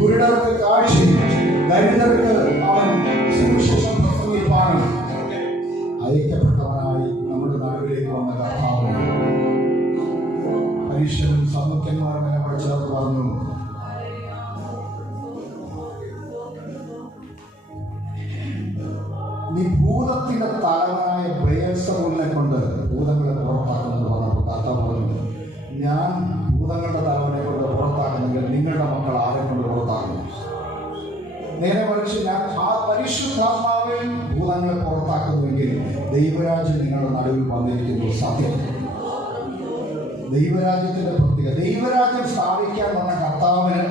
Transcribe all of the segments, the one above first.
കുരുടർക്ക് കാഴ്ചയും ദരിദ്രർക്ക് അവൻ സുവിശേഷം പ്രസംഗിപ്പാനും അയക്കപ്പെട്ടവനായി നമ്മുടെ നാട്ടിലേക്ക് വന്ന കർത്താവ് പരീക്ഷനും സമുഖ്യന്മാരും എന്നെ പഠിച്ചവർക്ക് പറഞ്ഞു, നീ ഭൂതത്തിന്റെ തലവനായ ബേൽസെബൂലിനെ കൊണ്ട് ഭൂതങ്ങളെ പുറത്താക്കുന്നത് പറഞ്ഞപ്പോൾ കർത്താവ് പറഞ്ഞു, ഞാൻ ഭൂതങ്ങളുടെ തലവനെ കൊണ്ട് പുറത്താക്കുന്നെങ്കിൽ നിങ്ങളുടെ മക്കൾ ആരെ കൊണ്ട് പുറത്താക്കുന്നു? നേരെ മറിച്ച് ഞാൻ ആ പരിശുദ്ധാത്മാവിൽ ഭൂതങ്ങളെ പുറത്താക്കുന്നുവെങ്കിൽ ദൈവരാജ്യം നിങ്ങളുടെ നടുവിൽ വന്നിരിക്കുന്നു. സത്യം. ദൈവരാജ്യത്തിന്റെ പ്രത്യേകത, ദൈവരാജ്യം സ്ഥാപിക്കാൻ വന്ന കർത്താവിനെ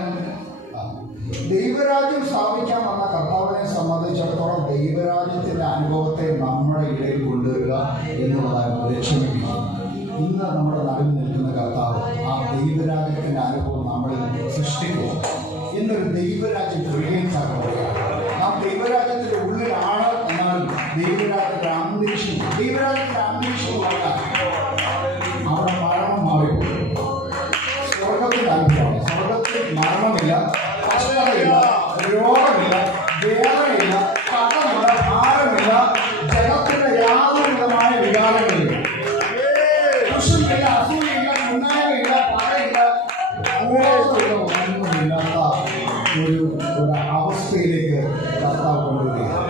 സംബന്ധിച്ചിടത്തോളം ദൈവരാജ്യത്തിന്റെ അനുഭവത്തെ നമ്മുടെ ഇടയിൽ കൊണ്ടുവരിക എന്നുള്ളതായിരുന്നു ലക്ഷ്യമിരിക്കുന്നത്. ഇന്ന് നമ്മുടെ നടുവിൽ നിൽക്കുന്ന കർത്താവ് ആ ദൈവരാജ്യത്തിന്റെ അനുഭവം നമ്മളിൽ സൃഷ്ടിക്കുക. ഇന്നൊരു ദൈവരാജ്യം പറയുകയാണ്. നാം ദൈവരാജ്യത്തിന്റെ ഉള്ളിലാണ്. എന്നാൽ ദൈവരാജ്യത്തിന്റെ അന്തരീക്ഷം മാറ്റാൻ അവിടെ മരണം മാറിപ്പോയി. സ്വർഗത്തിന്റെ അനുഭവമാണ്. സ്വർഗത്തിൽ മരണമില്ല, കഷ്ടതയില്ല, രോഗമില്ല, വേദനയില്ല, കടമില്ല, ഭാരമില്ല, ജഗത്തിന്റെ യാതൊരു വിധമായ വികാരങ്ങളില്ല, ദുഷില്ല, അസൂയയില്ല, മുന്നായമില്ല, പറയില്ല, ഒന്നുമില്ലാത്ത ഒരു അവസ്ഥയിലേക്ക് കർത്താവ് കൊണ്ടുവരികയാണ്.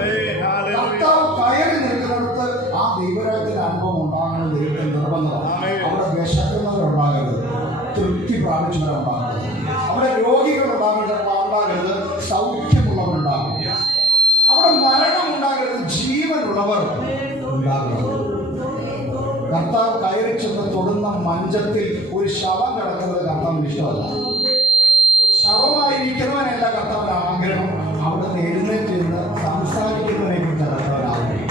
കർത്താവ് കയറി നിൽക്കുന്നിടത്ത് ആ ദൈവരാജ്യത്തിന്റെ അനുഭവം ഉണ്ടാകണമെന്ന് ദൈവത്തിന് നിർബന്ധമാണ്. അവിടെ വിശക്കുന്നവരുണ്ടാകരുത്, തൃപ്തി പ്രാപിച്ചവരുണ്ടാകരുത്, അവിടെ രോഗികൾ ഉണ്ടാകരുത്, സൗഖ്യമുള്ളവരുണ്ടാകരുത്, അവിടെ മരണം ഉണ്ടാകരുത്, ജീവനുള്ളവർ ഉണ്ടാകരുത്. കർത്താവ് കയറി ചെന്ന് തൊടുന്ന മഞ്ചത്തിൽ ഒരു ശവം കിടക്കുന്നത് കർത്താവിന് ഇഷ്ടമല്ല. ശവമായിരിക്കുന്നവനല്ല കർത്താവിന് ആഗ്രഹം, അവിടെ നിന്ന് എഴുന്നേറ്റ് നിന്ന് സംസാരിക്കുന്നതിനെ കുറിച്ച് കർത്താവിന് ആഗ്രഹം.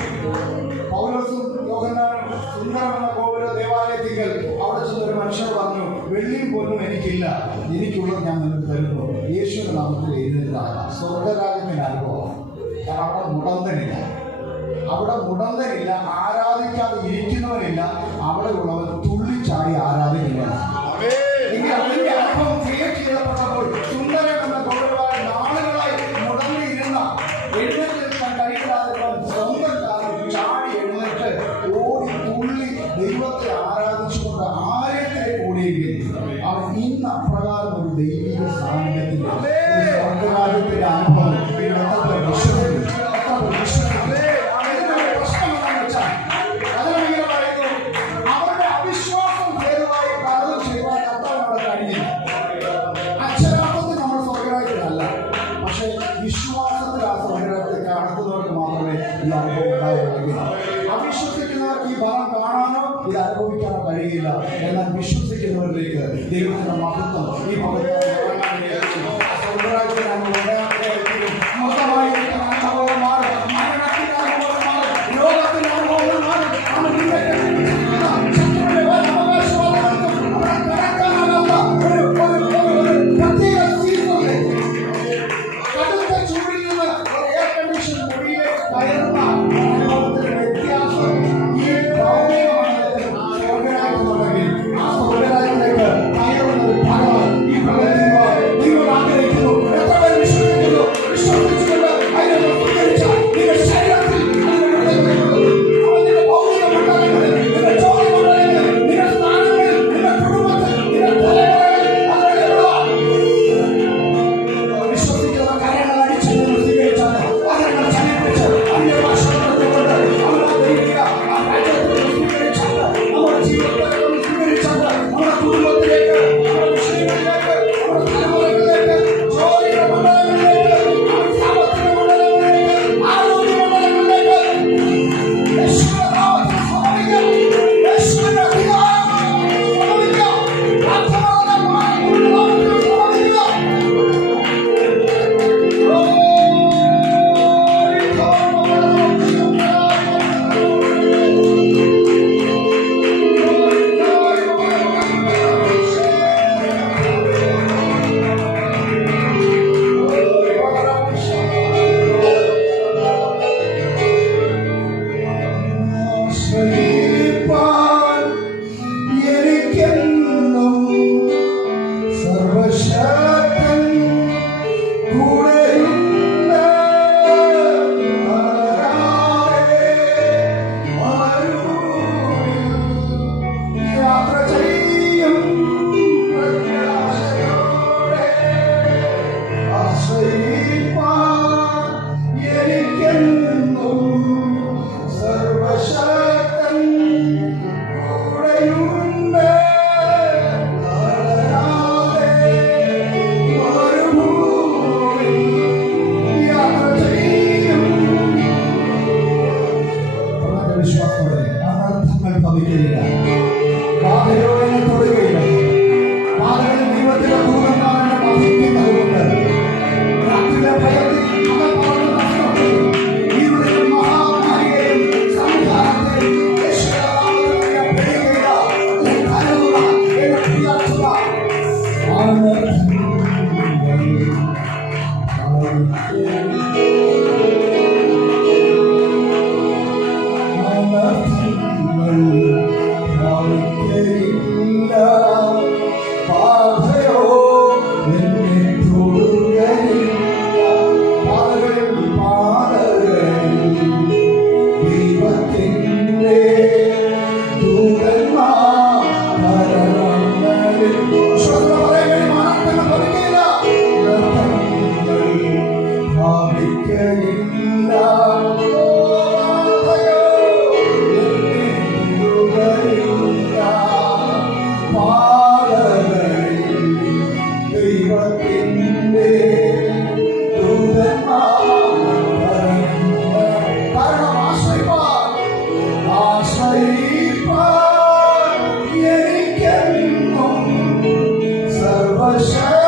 പൗലോസും യോഹന്നാനും സുന്ദരമെന്ന ഗോപുര ദേവാലയത്തിൽ അവിടെ ചെന്നൊരു മനുഷ്യർ പറഞ്ഞു, വെള്ളിയും പൊന്നും എനിക്കില്ല, എനിക്കുള്ളത് ഞാൻ നിനക്ക് തരുന്നു, യേശുവിന്റെ നാമത്തിൽ എഴുന്നേറ്റാണ്. സ്വർഗരാജ്യത്തിന്റെ അനുഭവം. കാരണം അവിടെ മുടന്തനില്ല, ആരാധിക്കാതെ ഇരിക്കുന്നവരില്ല, അവിടെ ഉള്ളവർ തുള്ളിച്ചാടി ആരാധിക്കുന്നവരാണ്. എങ്കിൽ അതിന്റെ അനുഭവം ക്രിയേറ്റ് ചെയ്യപ്പെട്ടപ്പോൾ സുന്ദരം എന്ന ഗൗരവമായ നാളുകളായി മുടങ്ങിയിരുന്ന എഴുന്നേറ്റ് കഴിക്കാതെ സ്വന്തം കാലം ചാടി എഴുന്നേറ്റ് ഓടി തുള്ളി ദൈവത്തെ ആരാധിച്ചുകൊണ്ട് ആലയത്തിലേക്ക് ഓടിയിരിക്കുന്നു. അവൻ ഇന്ന് അപ്രകാരം ഒരു ദൈവിക സാന്നിധ്യത്തിന്റെ സ്വർഗരാജ്യത്തിന്റെ അനുഭവം അവരുടെ അവിശ്വാസം ഭേദമായി പലതും ചെയ്യുവാൻ കർത്താവിനോട് കഴിഞ്ഞില്ല. അക്ഷരാർത്ഥത്തിൽ നമ്മൾ സ്വർഗരാജ്യത്തിലല്ല, പക്ഷെ വിശ്വാസത്തിൽ ആ സ്വർഗരാജ്യത്തേക്ക് അടുത്തവർക്ക് മാത്രമേ ഈ അനുഭവം ഉണ്ടാവുകയുള്ളൂ. അവിശ്വസിക്കുന്നവർക്ക് ഈ ഫലം കാണാനോ ഇത് അനുഭവിക്കാനോ കഴിയില്ല. എന്നാൽ വിശ്വസിക്കുന്നവരിലേക്ക് ദൈവത്തിന്റെ മഹത്വം ഈ സ്വർഗരാജ്യത്തിന് അനുഭവം മാറി, മരണത്തിന്റെ അനുഭവം മാറി, രോഗത്തിന്റെ അനുഭവം മാറി, ഈ സർവശക്തൻ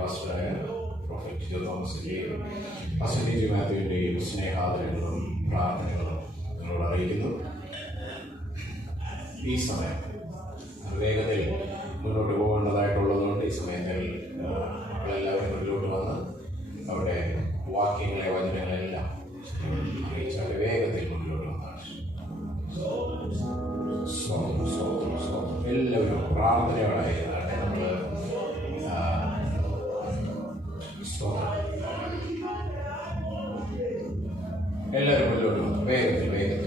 പാസ്റ്ററായ പ്രൊഫറ്റ് ജോ തോമസിൻ്റെയും പാസ്റ്റർ ടി ജി മാത്യുവിൻ്റെയും സ്നേഹാദരങ്ങളും പ്രാർത്ഥനകളും നിങ്ങളോട് അറിയിക്കുന്നു. ഈ സമയം വേഗതയിൽ മുന്നോട്ട് പോകേണ്ടതായിട്ടുള്ളതുകൊണ്ട് ഈ സമയത്തിൽ നമ്മളെല്ലാവരും മുന്നിലോട്ട് വന്ന് അവിടെ വാക്യങ്ങളെ വചനങ്ങളെല്ലാം അറിയിച്ചാൽ വേഗത്തിൽ മുന്നിലോട്ട് വന്നാണ്. എല്ലാവരും പ്രാർത്ഥനയോടായിരുന്നാണ് നമ്മൾ എല്ലാവരും മുന്നിലോട്ട് വന്നു വേഗത്തിൽ വേഗത്തിൽ.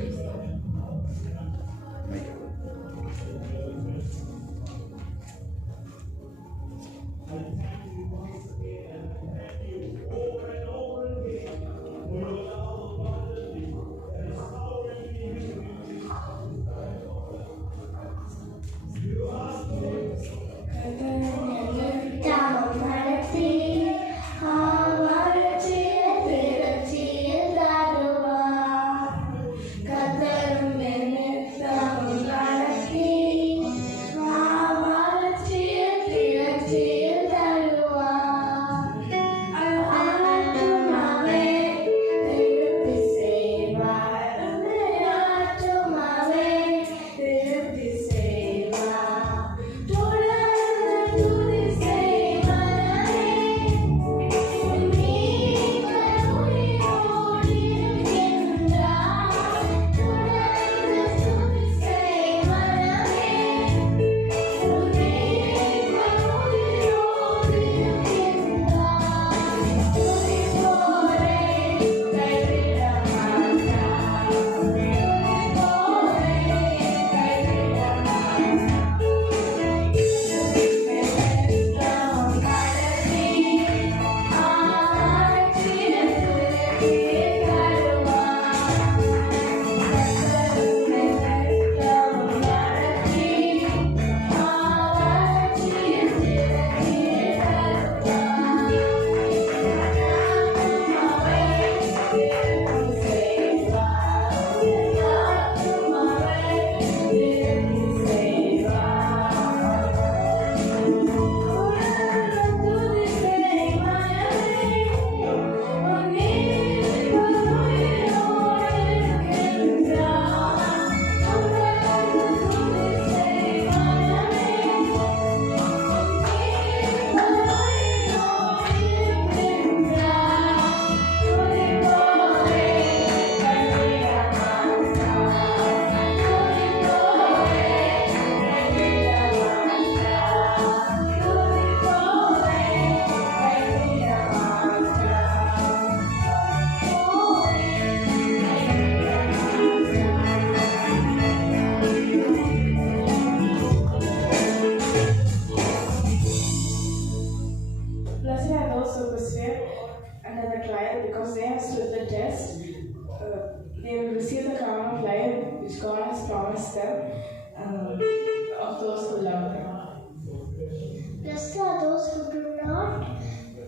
Blessed are those who do not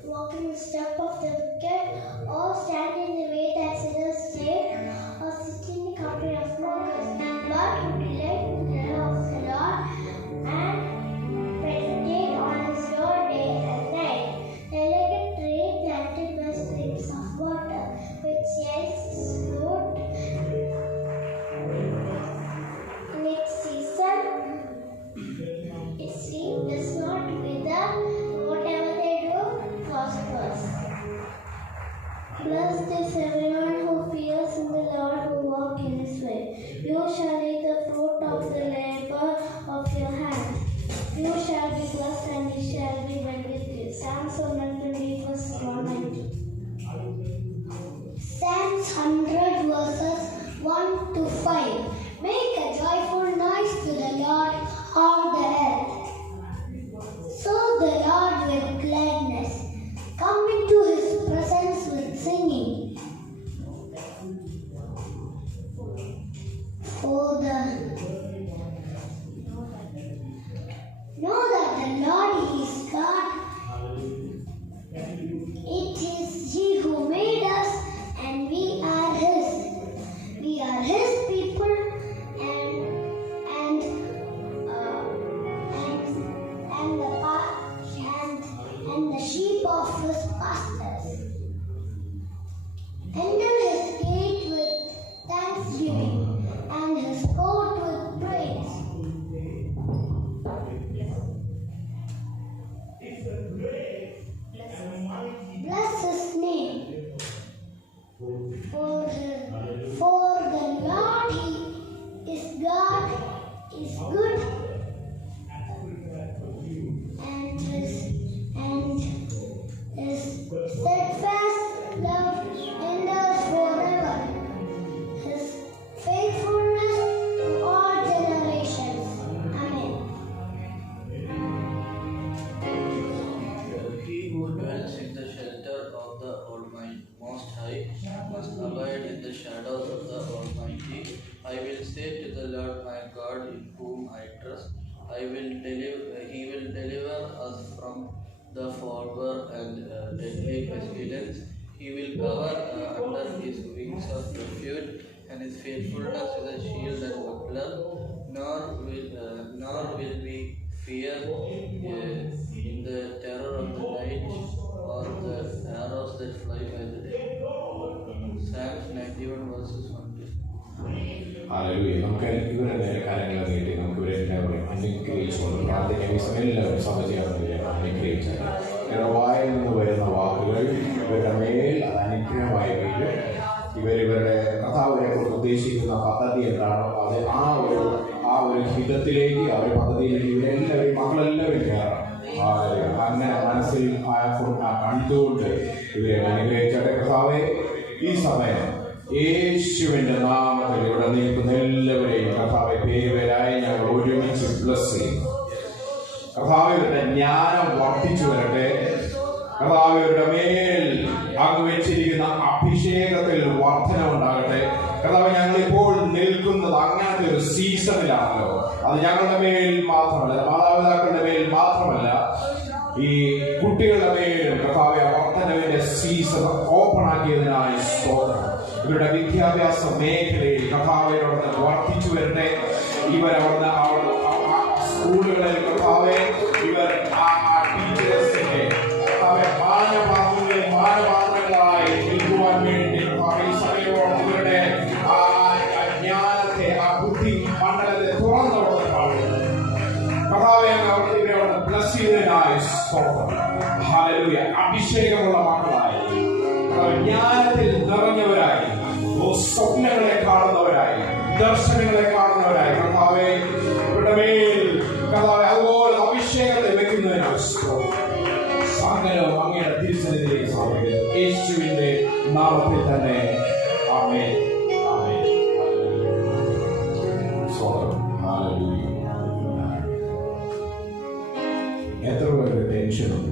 walk in the step of the wicked, or stand in the way that sinners take, or sit in the company of mockers, but who delight in the law of the Lord, and meditate on his law day and night. They are like a tree planted by streams of water, which yields its fruit in its season. Its leaf does not wither, of his pastors. Enter his gate with thanksgiving and his court with praise. Bless his name. For the Lord He is God, is good, and His steadfast love endures forever. His faithfulness to all generations. Amen. He who dwells in the shelter of the Most High must abide in the shadows of the Almighty. I will say to the Lord my God, in whom I trust, He will deliver us from the fowler and deadly pestilence. He will cover under his wings of refuge, and his faithfulness is a shield and buckler. Nor will we fear in the terror of the night, or the arrows that fly by the day. Psalms 91 verses 1 to 6. Hallelujah. നമുക്ക് ഇവരുടെ കാര്യങ്ങൾ നീട്ടി നമുക്ക് ഇവരെല്ലാവരും അനുഗ്രഹിച്ചുകൊണ്ട് പ്രാർത്ഥിക്കാൻ ഈ സമയം എല്ലാവരും സഭ ചേർന്ന് അനുഗ്രഹിച്ചാൽ ഇവരുടെ വായിൽ നിന്ന് വരുന്ന വാക്കുകൾ ഇവരുടെ മേൽ അത് അനുഗ്രഹമായി വീഴും. ഇവരുടെ കർത്താവിനെ കുറിച്ച് ഉദ്ദേശിക്കുന്ന പദ്ധതി എന്താണോ അത് ആ ഒരു ഹിതത്തിലേക്ക് ആ ഒരു പദ്ധതിയിലേക്ക് ഇവരെല്ലാവരും മക്കളെല്ലാവരും കയറണം. അങ്ങനെ മനസ്സിൽ കണ്ടുകൊണ്ട് ഇവരെ അനുഗ്രഹിച്ചാട്ടെ. കർത്താവേ, ഈ സമയം യേശുവിന്റെ നാമത്തിൽ ഇവിടെ നിൽക്കുന്ന എല്ലാവരെയും കർത്താവെ പേരായി ഞങ്ങൾ ഒരുമിച്ച് ബ്ലസ് ചെയ്യും. കർത്താവിന്റെ ജ്ഞാനം വർദ്ധിച്ചു വരട്ടെ. കർത്താവിന്റെ മേൽ അങ്ങ് വെച്ചിരിക്കുന്ന അഭിഷേകത്തിൽ വർധന ഉണ്ടാകട്ടെ. കർത്താവ്, ഞങ്ങളിപ്പോൾ നിൽക്കുന്നത് അങ്ങനത്തെ ഒരു സീസണിലാണല്ലോ. അത് ഞങ്ങളുടെ മേൽ മാത്രമല്ല, മാതാപിതാക്കളുടെ മേൽ മാത്രമല്ല, ഈ കുട്ടികളുടെ മേലും കർത്താവെ വർധനവിന്റെ സീസൺ ഓപ്പൺ ആക്കിയതിനായി സ്തോത്രം. ഇവരുടെ വിദ്യാഭ്യാസ മേഖലയിൽ കർത്താവിനോട് വർദ്ധിച്ചു വരട്ടെ. ഇവരവിടുന്ന് സ്കൂളുകളിൽ കർത്താവെ ഇവർ ടീച്ചേഴ്സിന്റെ മാനപാത്രങ്ങളായി നിൽക്കുവാൻ വേണ്ടി സമയവും ഇവരുടെ ജ്ഞാനത്തെ ബുദ്ധി മണ്ഡലത്തെ തുറന്നുകൊടുത്ത കർത്താവെ അവർക്ക് ഇവരെ ബ്ലസ് ചെയ്തതിനായി സ്തോത്രം. ഹല്ലേലൂയ. അഭിഷേകമുള്ള മക്കളായി, ജ്ഞാനത്തിൽ നിറഞ്ഞവരായി, സ്വപ്നങ്ങളെ കാണുന്നവരായി, ദർശനങ്ങളെ കാണുന്നവരായി കർത്താവെ ഇവരുടെ മേൽ കർത്താവെ അതുപോലെ അഭിഷേകത്തെ വെക്കുന്നതിനായി സകലവും അങ്ങയുടെ തിരുസന്നിധിയിലേക്ക് സമർപ്പിക്കുന്നു. യേശുവിന്റെ നാമത്തിൽ തന്നെ ആമേൻ. ആമേൻ. ഹല്ലേലൂയ. എത്ര പേർക്ക് ടെൻഷനുണ്ട്?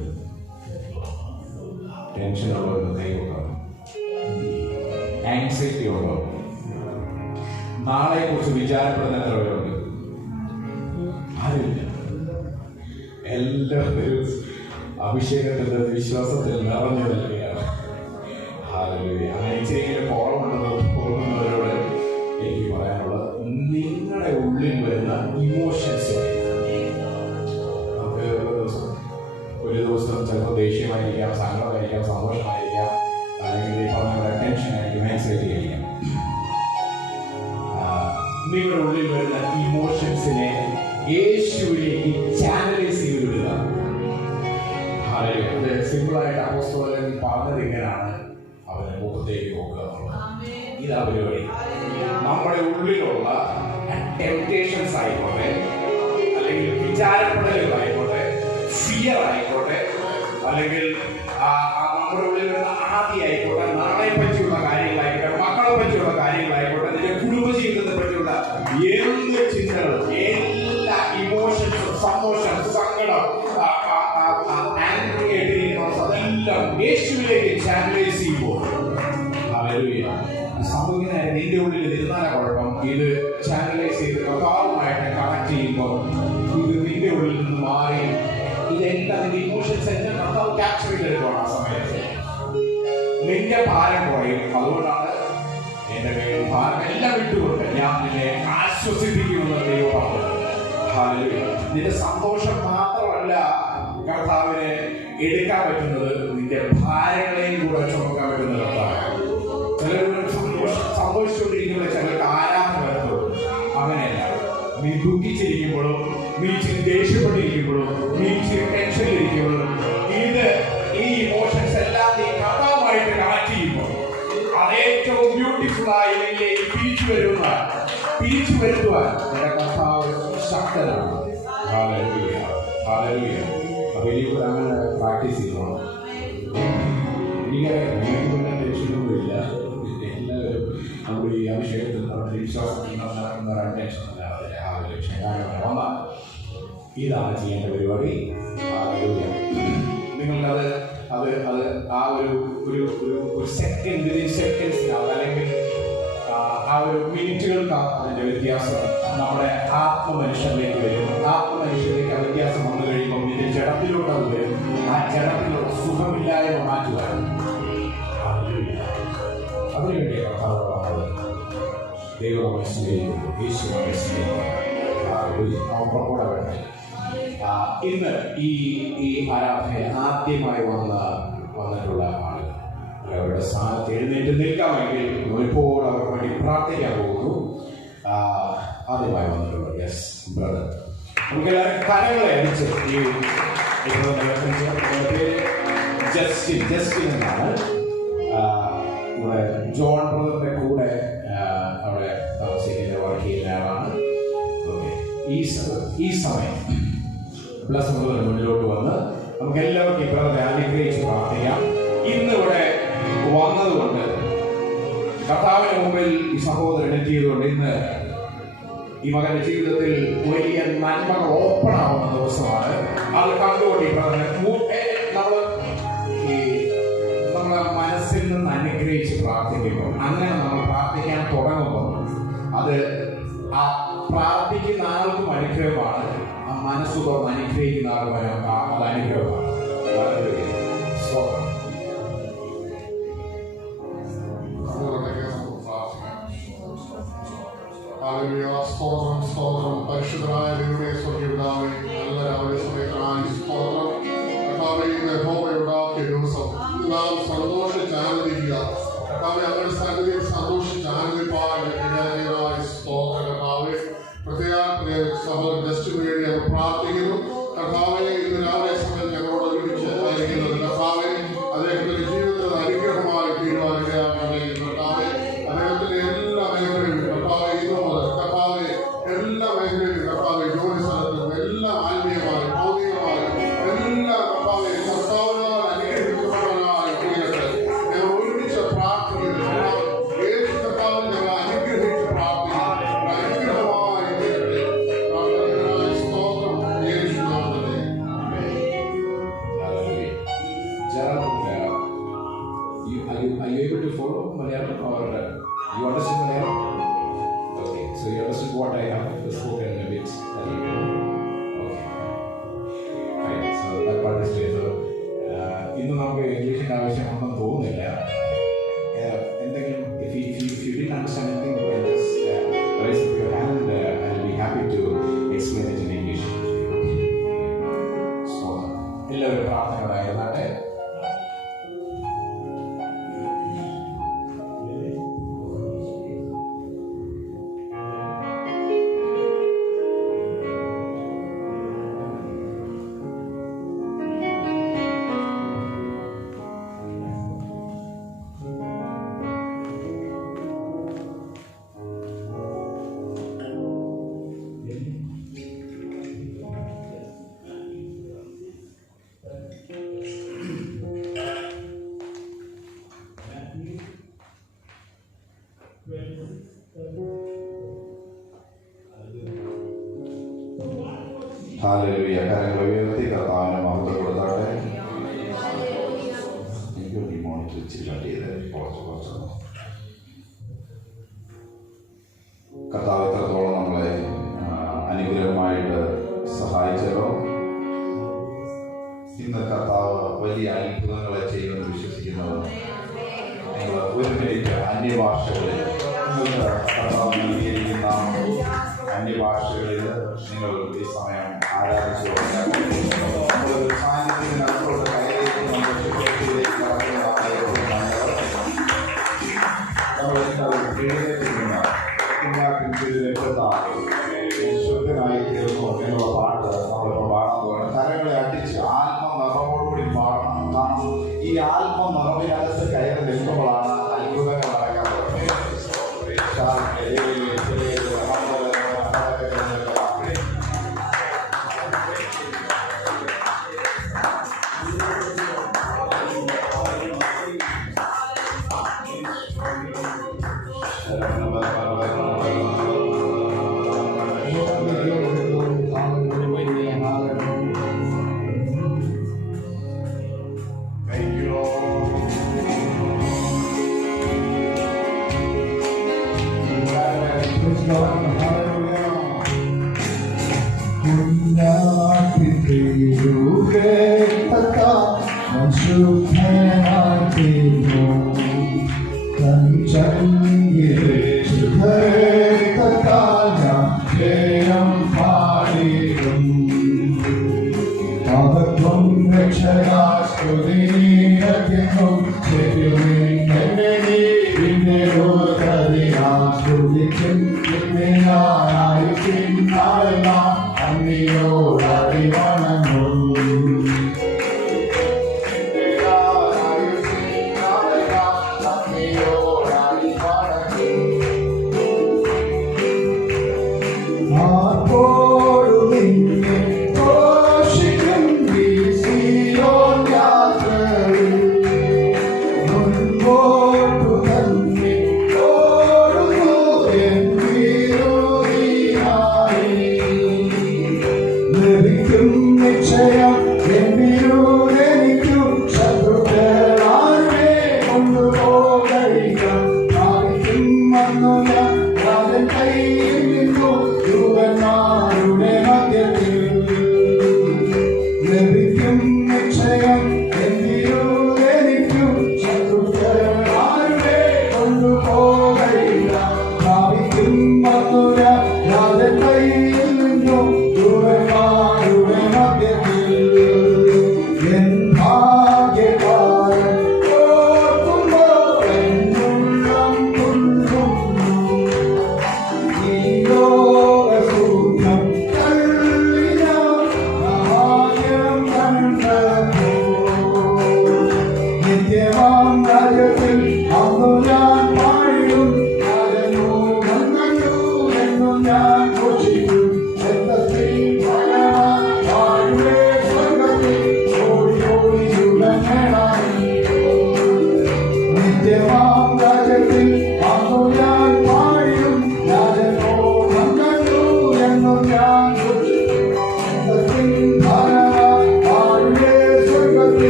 ടെൻഷനുള്ളവർക്ക് കൈകൊള്ളണം. ആങ്സൈറ്റി ഉള്ളവർ, നാളെ കുറിച്ച് വിചാരപ്പെടുന്ന എത്ര പേരുണ്ട്? ആരുമില്ല. എല്ലാവരും അഭിഷേകത്തിന്റെ വിശ്വാസത്തിൽ നിറഞ്ഞു നിൽക്കുകയാണ്. അങ്ങനെ ഇച്ചിരിയെങ്കിലും കുറവുണ്ടെന്ന് തോന്നുന്നവരോട് എനിക്ക് പറയാനുള്ളത്, നിങ്ങളുടെ ഉള്ളിൽ വരുന്ന ഇമോഷൻസ് നമുക്ക് ഒരു ദിവസം ചിലപ്പോൾ ദേഷ്യമായിരിക്കാം, സങ്കടമായിരിക്കാം, സന്തോഷമായിരിക്കാം, അല്ലെങ്കിൽ ഈ പറഞ്ഞ ടെൻഷനായിരിക്കും, ആൻസൈറ്റി ആയിരിക്കാം. നിങ്ങളുടെ ഉള്ളിൽ വരുന്ന ഇമോഷൻസിനെ യേശുവിലേക്ക് ചാനലൈസ് ചെയ്ത് വിടുക. അത് സിമ്പിളായിട്ട് അപ്പോസ്തലൻ പറഞ്ഞത് ഇങ്ങനെയാണ്, അവന്റെ മുഖത്തേക്ക് നോക്കുക എന്നുള്ളത്. ഇതാ പരിപാടി. നമ്മുടെ ഉള്ളിലുള്ള ടെംപ്റ്റേഷൻസ് ആയിക്കോട്ടെ, അല്ലെങ്കിൽ വിചാരപ്പെടലുകളായിക്കോട്ടെ, ഫിയർ ആയിക്കോട്ടെ, അല്ലെങ്കിൽ നമ്മുടെ ഉള്ളിൽ വരുന്ന ആദി ആയിക്കോട്ടെ, നാളെ പറ്റിയുള്ള കാര്യങ്ങളായിക്കോട്ടെ, മക്കളെ പറ്റിയുള്ള കാര്യങ്ങളായിക്കോട്ടെ, നിന്റെ കുടുംബജീവിതത്തെ പറ്റിയുള്ള എന്ത് ചിന്തകളും, എല്ലാ ഇമോഷൻസും, സന്തോഷം, സങ്കടം, അതെല്ലാം യേശുവിലേക്ക് ചാനലൈസ് ചെയ്യുമ്പോൾ സംഭവിക്കുന്ന നിന്റെ ഉള്ളിൽ ഇരുന്നാല കുഴപ്പം, ഇത് ചാനലൈസ് ചെയ്ത് കർത്താവുമായിട്ട് കണക്ട് ചെയ്യുമ്പോൾ ഇത് നിന്റെ ഉള്ളിൽ നിന്ന് മാറി ഇതെല്ലാം നിന്റെ ഇമോഷൻസ് എല്ലാം കർത്താവ് ക്യാപ്ചർ ചെയ്തെടുക്കണം. ആ സമയത്ത് നിന്റെ ഭാരം കുറയും. അതുകൊണ്ടാണ് എന്റെ മേൽ ഭാരം എല്ലാം വിട്ടുകൊണ്ട് ഞാൻ നിന്നെ ആശ്വസിപ്പിക്കുമെന്ന് ദൈവമാണ്. നിന്റെ സന്തോഷം മാത്രമല്ല കർത്താവിന് എടുക്കാൻ പറ്റുന്നത് നിന്റെ ഭാരങ്ങളെയും കൂടെ ചുമക്കാൻ പറ്റുന്ന കർത്താവാണ്. ചിലർ സന്തോഷിച്ചുകൊണ്ടിരിക്കുമ്പോൾ ചിലർക്ക് ആരാധന വരുന്നത് അങ്ങനെയല്ല. നീ ദുഃഖിച്ചിരിക്കുമ്പോഴും, നീ ദേഷ്യപ്പെട്ടിരിക്കുമ്പോഴും, നീ ടെൻഷനിലിരിക്കുമ്പോഴും, ഈ ഇമോഷൻസ് എല്ലാം നീ കർത്താവുമായിട്ട് കണക്ട് ചെയ്യുമ്പോൾ അത് ഏറ്റവും ബ്യൂട്ടിഫുൾ ആയി നിന്നിലേക്ക് തിരിച്ചു വരുത്തുവാൻ നിന്റെ കർത്താവ് ശക്തനാണ്. ഹല്ലേലൂയ, ഹല്ലേലൂയ. അപ്പോൾ ഇനിയിപ്പോൾ അങ്ങനെ പ്രാക്ടീസ് ചെയ്യണം. എനിക്ക് ടെൻഷനൊന്നുമില്ല. എല്ലാവരും നമ്മൾ ഈ അഭിഷേകത്തിൽ ഇതാണ് ചെയ്യേണ്ട പരിപാടി. നിങ്ങൾക്കത് അത് അത് ആ ഒരു സെക്കൻഡ്സിനകത്ത് അല്ലെങ്കിൽ ആ ഒരു മിനിറ്റുകൾക്കാണ് അതിൻ്റെ വ്യത്യാസം നമ്മുടെ ആത്മമനുഷ്യരിലേക്ക് വരും. ആത്മമനുഷ്യരിലേക്ക് ആ വ്യത്യാസം വന്നു കഴിയുമ്പോൾ ഇതിൻ്റെ ജഡത്തിലോട്ട് അത് വരും. ആ ജഡത്തിലുള്ള സുഖമില്ലായ്മ മാറ്റുവാൻ അതിനുവേണ്ടി ദൈവം സ്നേഹിക്കുന്നു, യേശു സ്നേഹിക്കുന്നു. പുറപ്പെടാൻ വേണ്ടി ഇന്ന് ഈ ആരാധന ആദ്യമായി വന്നിട്ടുള്ള ആളുകൾ അവരുടെ സ്ഥാനത്ത് എഴുന്നേറ്റ് നിൽക്കാമെങ്കിൽ ഇപ്പോൾ അവർക്ക് വേണ്ടി പ്രാർത്ഥിക്കാൻ പോകുന്നു. ആദ്യമായി വന്നിട്ടുള്ള യെസ് ബ്രദർ, നമുക്കെല്ലാവരും കരങ്ങളെ അടിച്ച് പേര് ജസ്റ്റിൻ എന്നാണ്. ഇവിടെ ജോൺ ബ്രദറിന്റെ കൂടെ അവിടെ താമസിക്കുന്ന വർക്ക് ചെയ്യുന്ന ആളാണ്. ഓക്കെ, ഈ സമയം പ്ലസ് മുന്നിലോട്ട് വന്ന് നമുക്ക് എല്ലാവർക്കും ഇപ്പോഴത്തെ അനുഗ്രഹിച്ച് പ്രാർത്ഥിക്കാം. ഇന്നിവിടെ വന്നതുകൊണ്ട് കർത്താവിന് മുമ്പിൽ ഈ സഹോദരൻ എത്തിയതുകൊണ്ട് ഇന്ന് ഈ മകന്റെ ജീവിതത്തിൽ വലിയ നന്മകൾ ഓപ്പൺ ആവുന്ന ദിവസമാണ്. അത് കണ്ടുകൊണ്ട് നമ്മളെ മനസ്സിൽ നിന്ന് അനുഗ്രഹിച്ച് പ്രാർത്ഥിക്കുമ്പോൾ, അങ്ങനെ നമ്മൾ പ്രാർത്ഥിക്കാൻ തുടങ്ങുമ്പോൾ അത് ആ പ്രാർത്ഥിക്കുന്ന ആൾക്കും അനുഗ്രഹമാണ്, ആ മനസ്സ് തുറന്ന് അനുഗ്രഹിക്കുന്ന ആൾക്കും അത് അനുഗ്രഹമാണ്. സ്തോത്രം സ്തോത്രം. പരിശുദ്ധനായ ദൈവമേ, സ്വർഗ്ഗപിതാവേ, നല്ല രാവിലെ സമയത്തിനായി സ്തോത്രം. കർത്താവേ, യഹോവയുണ്ടാക്കിയ ദിവസം നാം സന്തോഷിച്ച് ആനന്ദിക്കുക. കർത്താവേ, അങ്ങയുടെ സന്നിധിയിൽ സന്തോഷിച്ച് ആനന്ദിപ്പാൻ സ്തോത്രം. കർത്താവേ, പ്രത്യേക സഹോദരൻ ജസ്റ്റിന് വേണ്ടി ഞങ്ങൾ പ്രാർത്ഥിക്കുന്നു. കർത്താവേ, ഇന്ന് രാവിലെ സമയത്ത് ഞങ്ങളോട് ഒരുമിച്ച് ആയിരിക്കുന്നത് കർത്താവേ, അദ്ദേഹത്തിന്റെ ജീവിതത്തിൽ അനുഗ്രഹമായി തീരുമാനിക്കുകയാണ്. കർത്താവേ, അദ്ദേഹത്തിന്റെ എല്ലാ മേഖലകളിലും കർത്താവേ, കർത്താവെ എല്ലാ മേഖലയിലും കർത്താവെ, ജോലി സ്ഥലത്തും എല്ലാം ആത്മീയമായി ഭൗതികമായി എല്ലാ കർത്താവെ കർത്താവിനാൽ അനുഗ്രഹിക്കപ്പെട്ടവനായി തീരട്ടെ. ഞങ്ങൾ ഒരുമിച്ച് പ്രാർത്ഥിക്കുന്നു. യേശു കർത്താവിൽ ഞങ്ങൾ അനുഗ്രഹിച്ച് പ്രാർത്ഥിക്കുന്നു. അനുഗ്രഹമായി തീരട്ടെ. പ്രാർത്ഥനയായി സ്തോത്രം. യേശു നാമത്തിൽ. Are you able to follow Malayalam or you understand Malayalam? Okay, so you understood what I have spoken a bit earlier. Okay, fine. So that part is clear. So ഇന്ന് നമുക്ക് ഇംഗ്ലീഷിന്റെ ആവശ്യമൊന്നും തോന്നുന്നില്ല. എന്തെങ്കിലും if you didn't understand anything, you can just raise up your hand. I'll be happy to explain it in English. So എല്ലാവരും പ്രാർത്ഥനകളായിരുന്നാട്ടെ. Hallelujah. കരങ്ങൾ ഉയർത്തി കർത്താവിനെ മഹത്വം കൊടുത്താട്ടെ. എനിക്ക് മോണിറ്റർ ഇച്ചിരി കട്ട് ചെയ്ത് കുറച്ച് കർത്താവ് എത്രത്തോളം നമ്മളെ അനുഗ്രഹമായിട്ട് സഹായിച്ചല്ലോ. ഇന്ന് കർത്താവ് വലിയ അത്ഭുതങ്ങളെ ചെയ്യുമെന്ന് വിശ്വസിക്കുന്നത് നിങ്ങൾ ഒരു മിനിറ്റ് അന്യഭാഷകളിൽ കർത്താവ് നൽകിയിരിക്കുന്ന അന്യഭാഷകളിൽ നിങ്ങൾ ഈ സമയം ആരാധിച്ചു നമ്മളൊരു സാന്നിധ്യത്തിനകത്തോട്ട് കയറിയിട്ട് നമ്മുടെ ചുറ്റുവട്ടത്തിലേക്ക് കടക്കുന്നതാണ് ഏറ്റവും നല്ലത്. നമ്മൾ എഴുന്നേറ്റിരുന്ന ശുദ്ധനായി തീർന്നു എന്നുള്ള പാട്ട് നമ്മളിപ്പോൾ പാടാൻ പോകണം. കരങ്ങളെ അടിച്ച് ആത്മനിറവോടുകൂടി പാടണം. കാരണം ഈ ആത്മനിറവിനകത്ത് കയറി നിൽക്കുമ്പോഴാണ് അത്ഭുതങ്ങൾ നടക്കാൻ തുടങ്ങുന്നത്.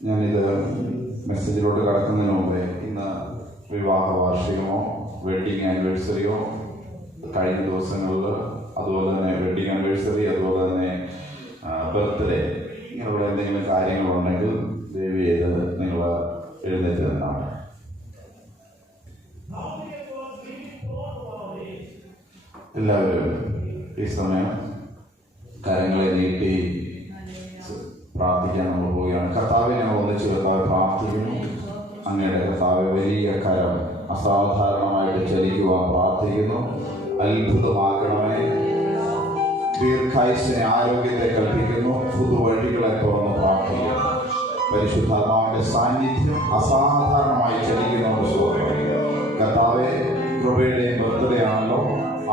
ഞാനിത് മെസ്സേജിലോട്ട് കടക്കുന്നതിന് മുമ്പേ ഇന്ന് വിവാഹ വാർഷികമോ വെഡ്ഡിങ് ആനിവേഴ്സറിയോ കഴിഞ്ഞ ദിവസങ്ങളിൽ അതുപോലെ തന്നെ വെഡ്ഡിങ് ആനിവേഴ്സറി അതുപോലെ തന്നെ ബർത്ത്ഡേ ഇങ്ങനെയുള്ള എന്തെങ്കിലും കാര്യങ്ങളുണ്ടെങ്കിൽ ദയവ് ചെയ്ത് നിങ്ങൾ എഴുന്നേറ്റ് നിന്നാണ്. എല്ലാവരും ഈ സമയം കരങ്ങളെ നീട്ടി പ്രാർത്ഥിക്കാൻ നമ്മൾ പോവുകയാണ്. കർത്താവെ, ഞങ്ങൾ ഒന്നിച്ച് കർത്താവ് പ്രാർത്ഥിക്കുന്നു. അങ്ങയുടെ കർത്താവ് വലിയ കരം അസാധാരണമായിട്ട് ചലിക്കുവാൻ പ്രാർത്ഥിക്കുന്നു. അത്ഭുതമാക്കണമേ. ദീർഘായുസ്സിനെ, ആരോഗ്യത്തെ കൽപ്പിക്കുന്നു. പുതുവഴികളെ തുറന്ന് പ്രാർത്ഥിക്കുന്നു. പരിശുദ്ധാത്മാവിന്റെ സാന്നിധ്യം അസാധാരണമായി ചലിക്കുന്നതുകൊണ്ട് കർത്താവെ, കൃപയുടെയും ബർത്ത്ഡേ ആണല്ലോ,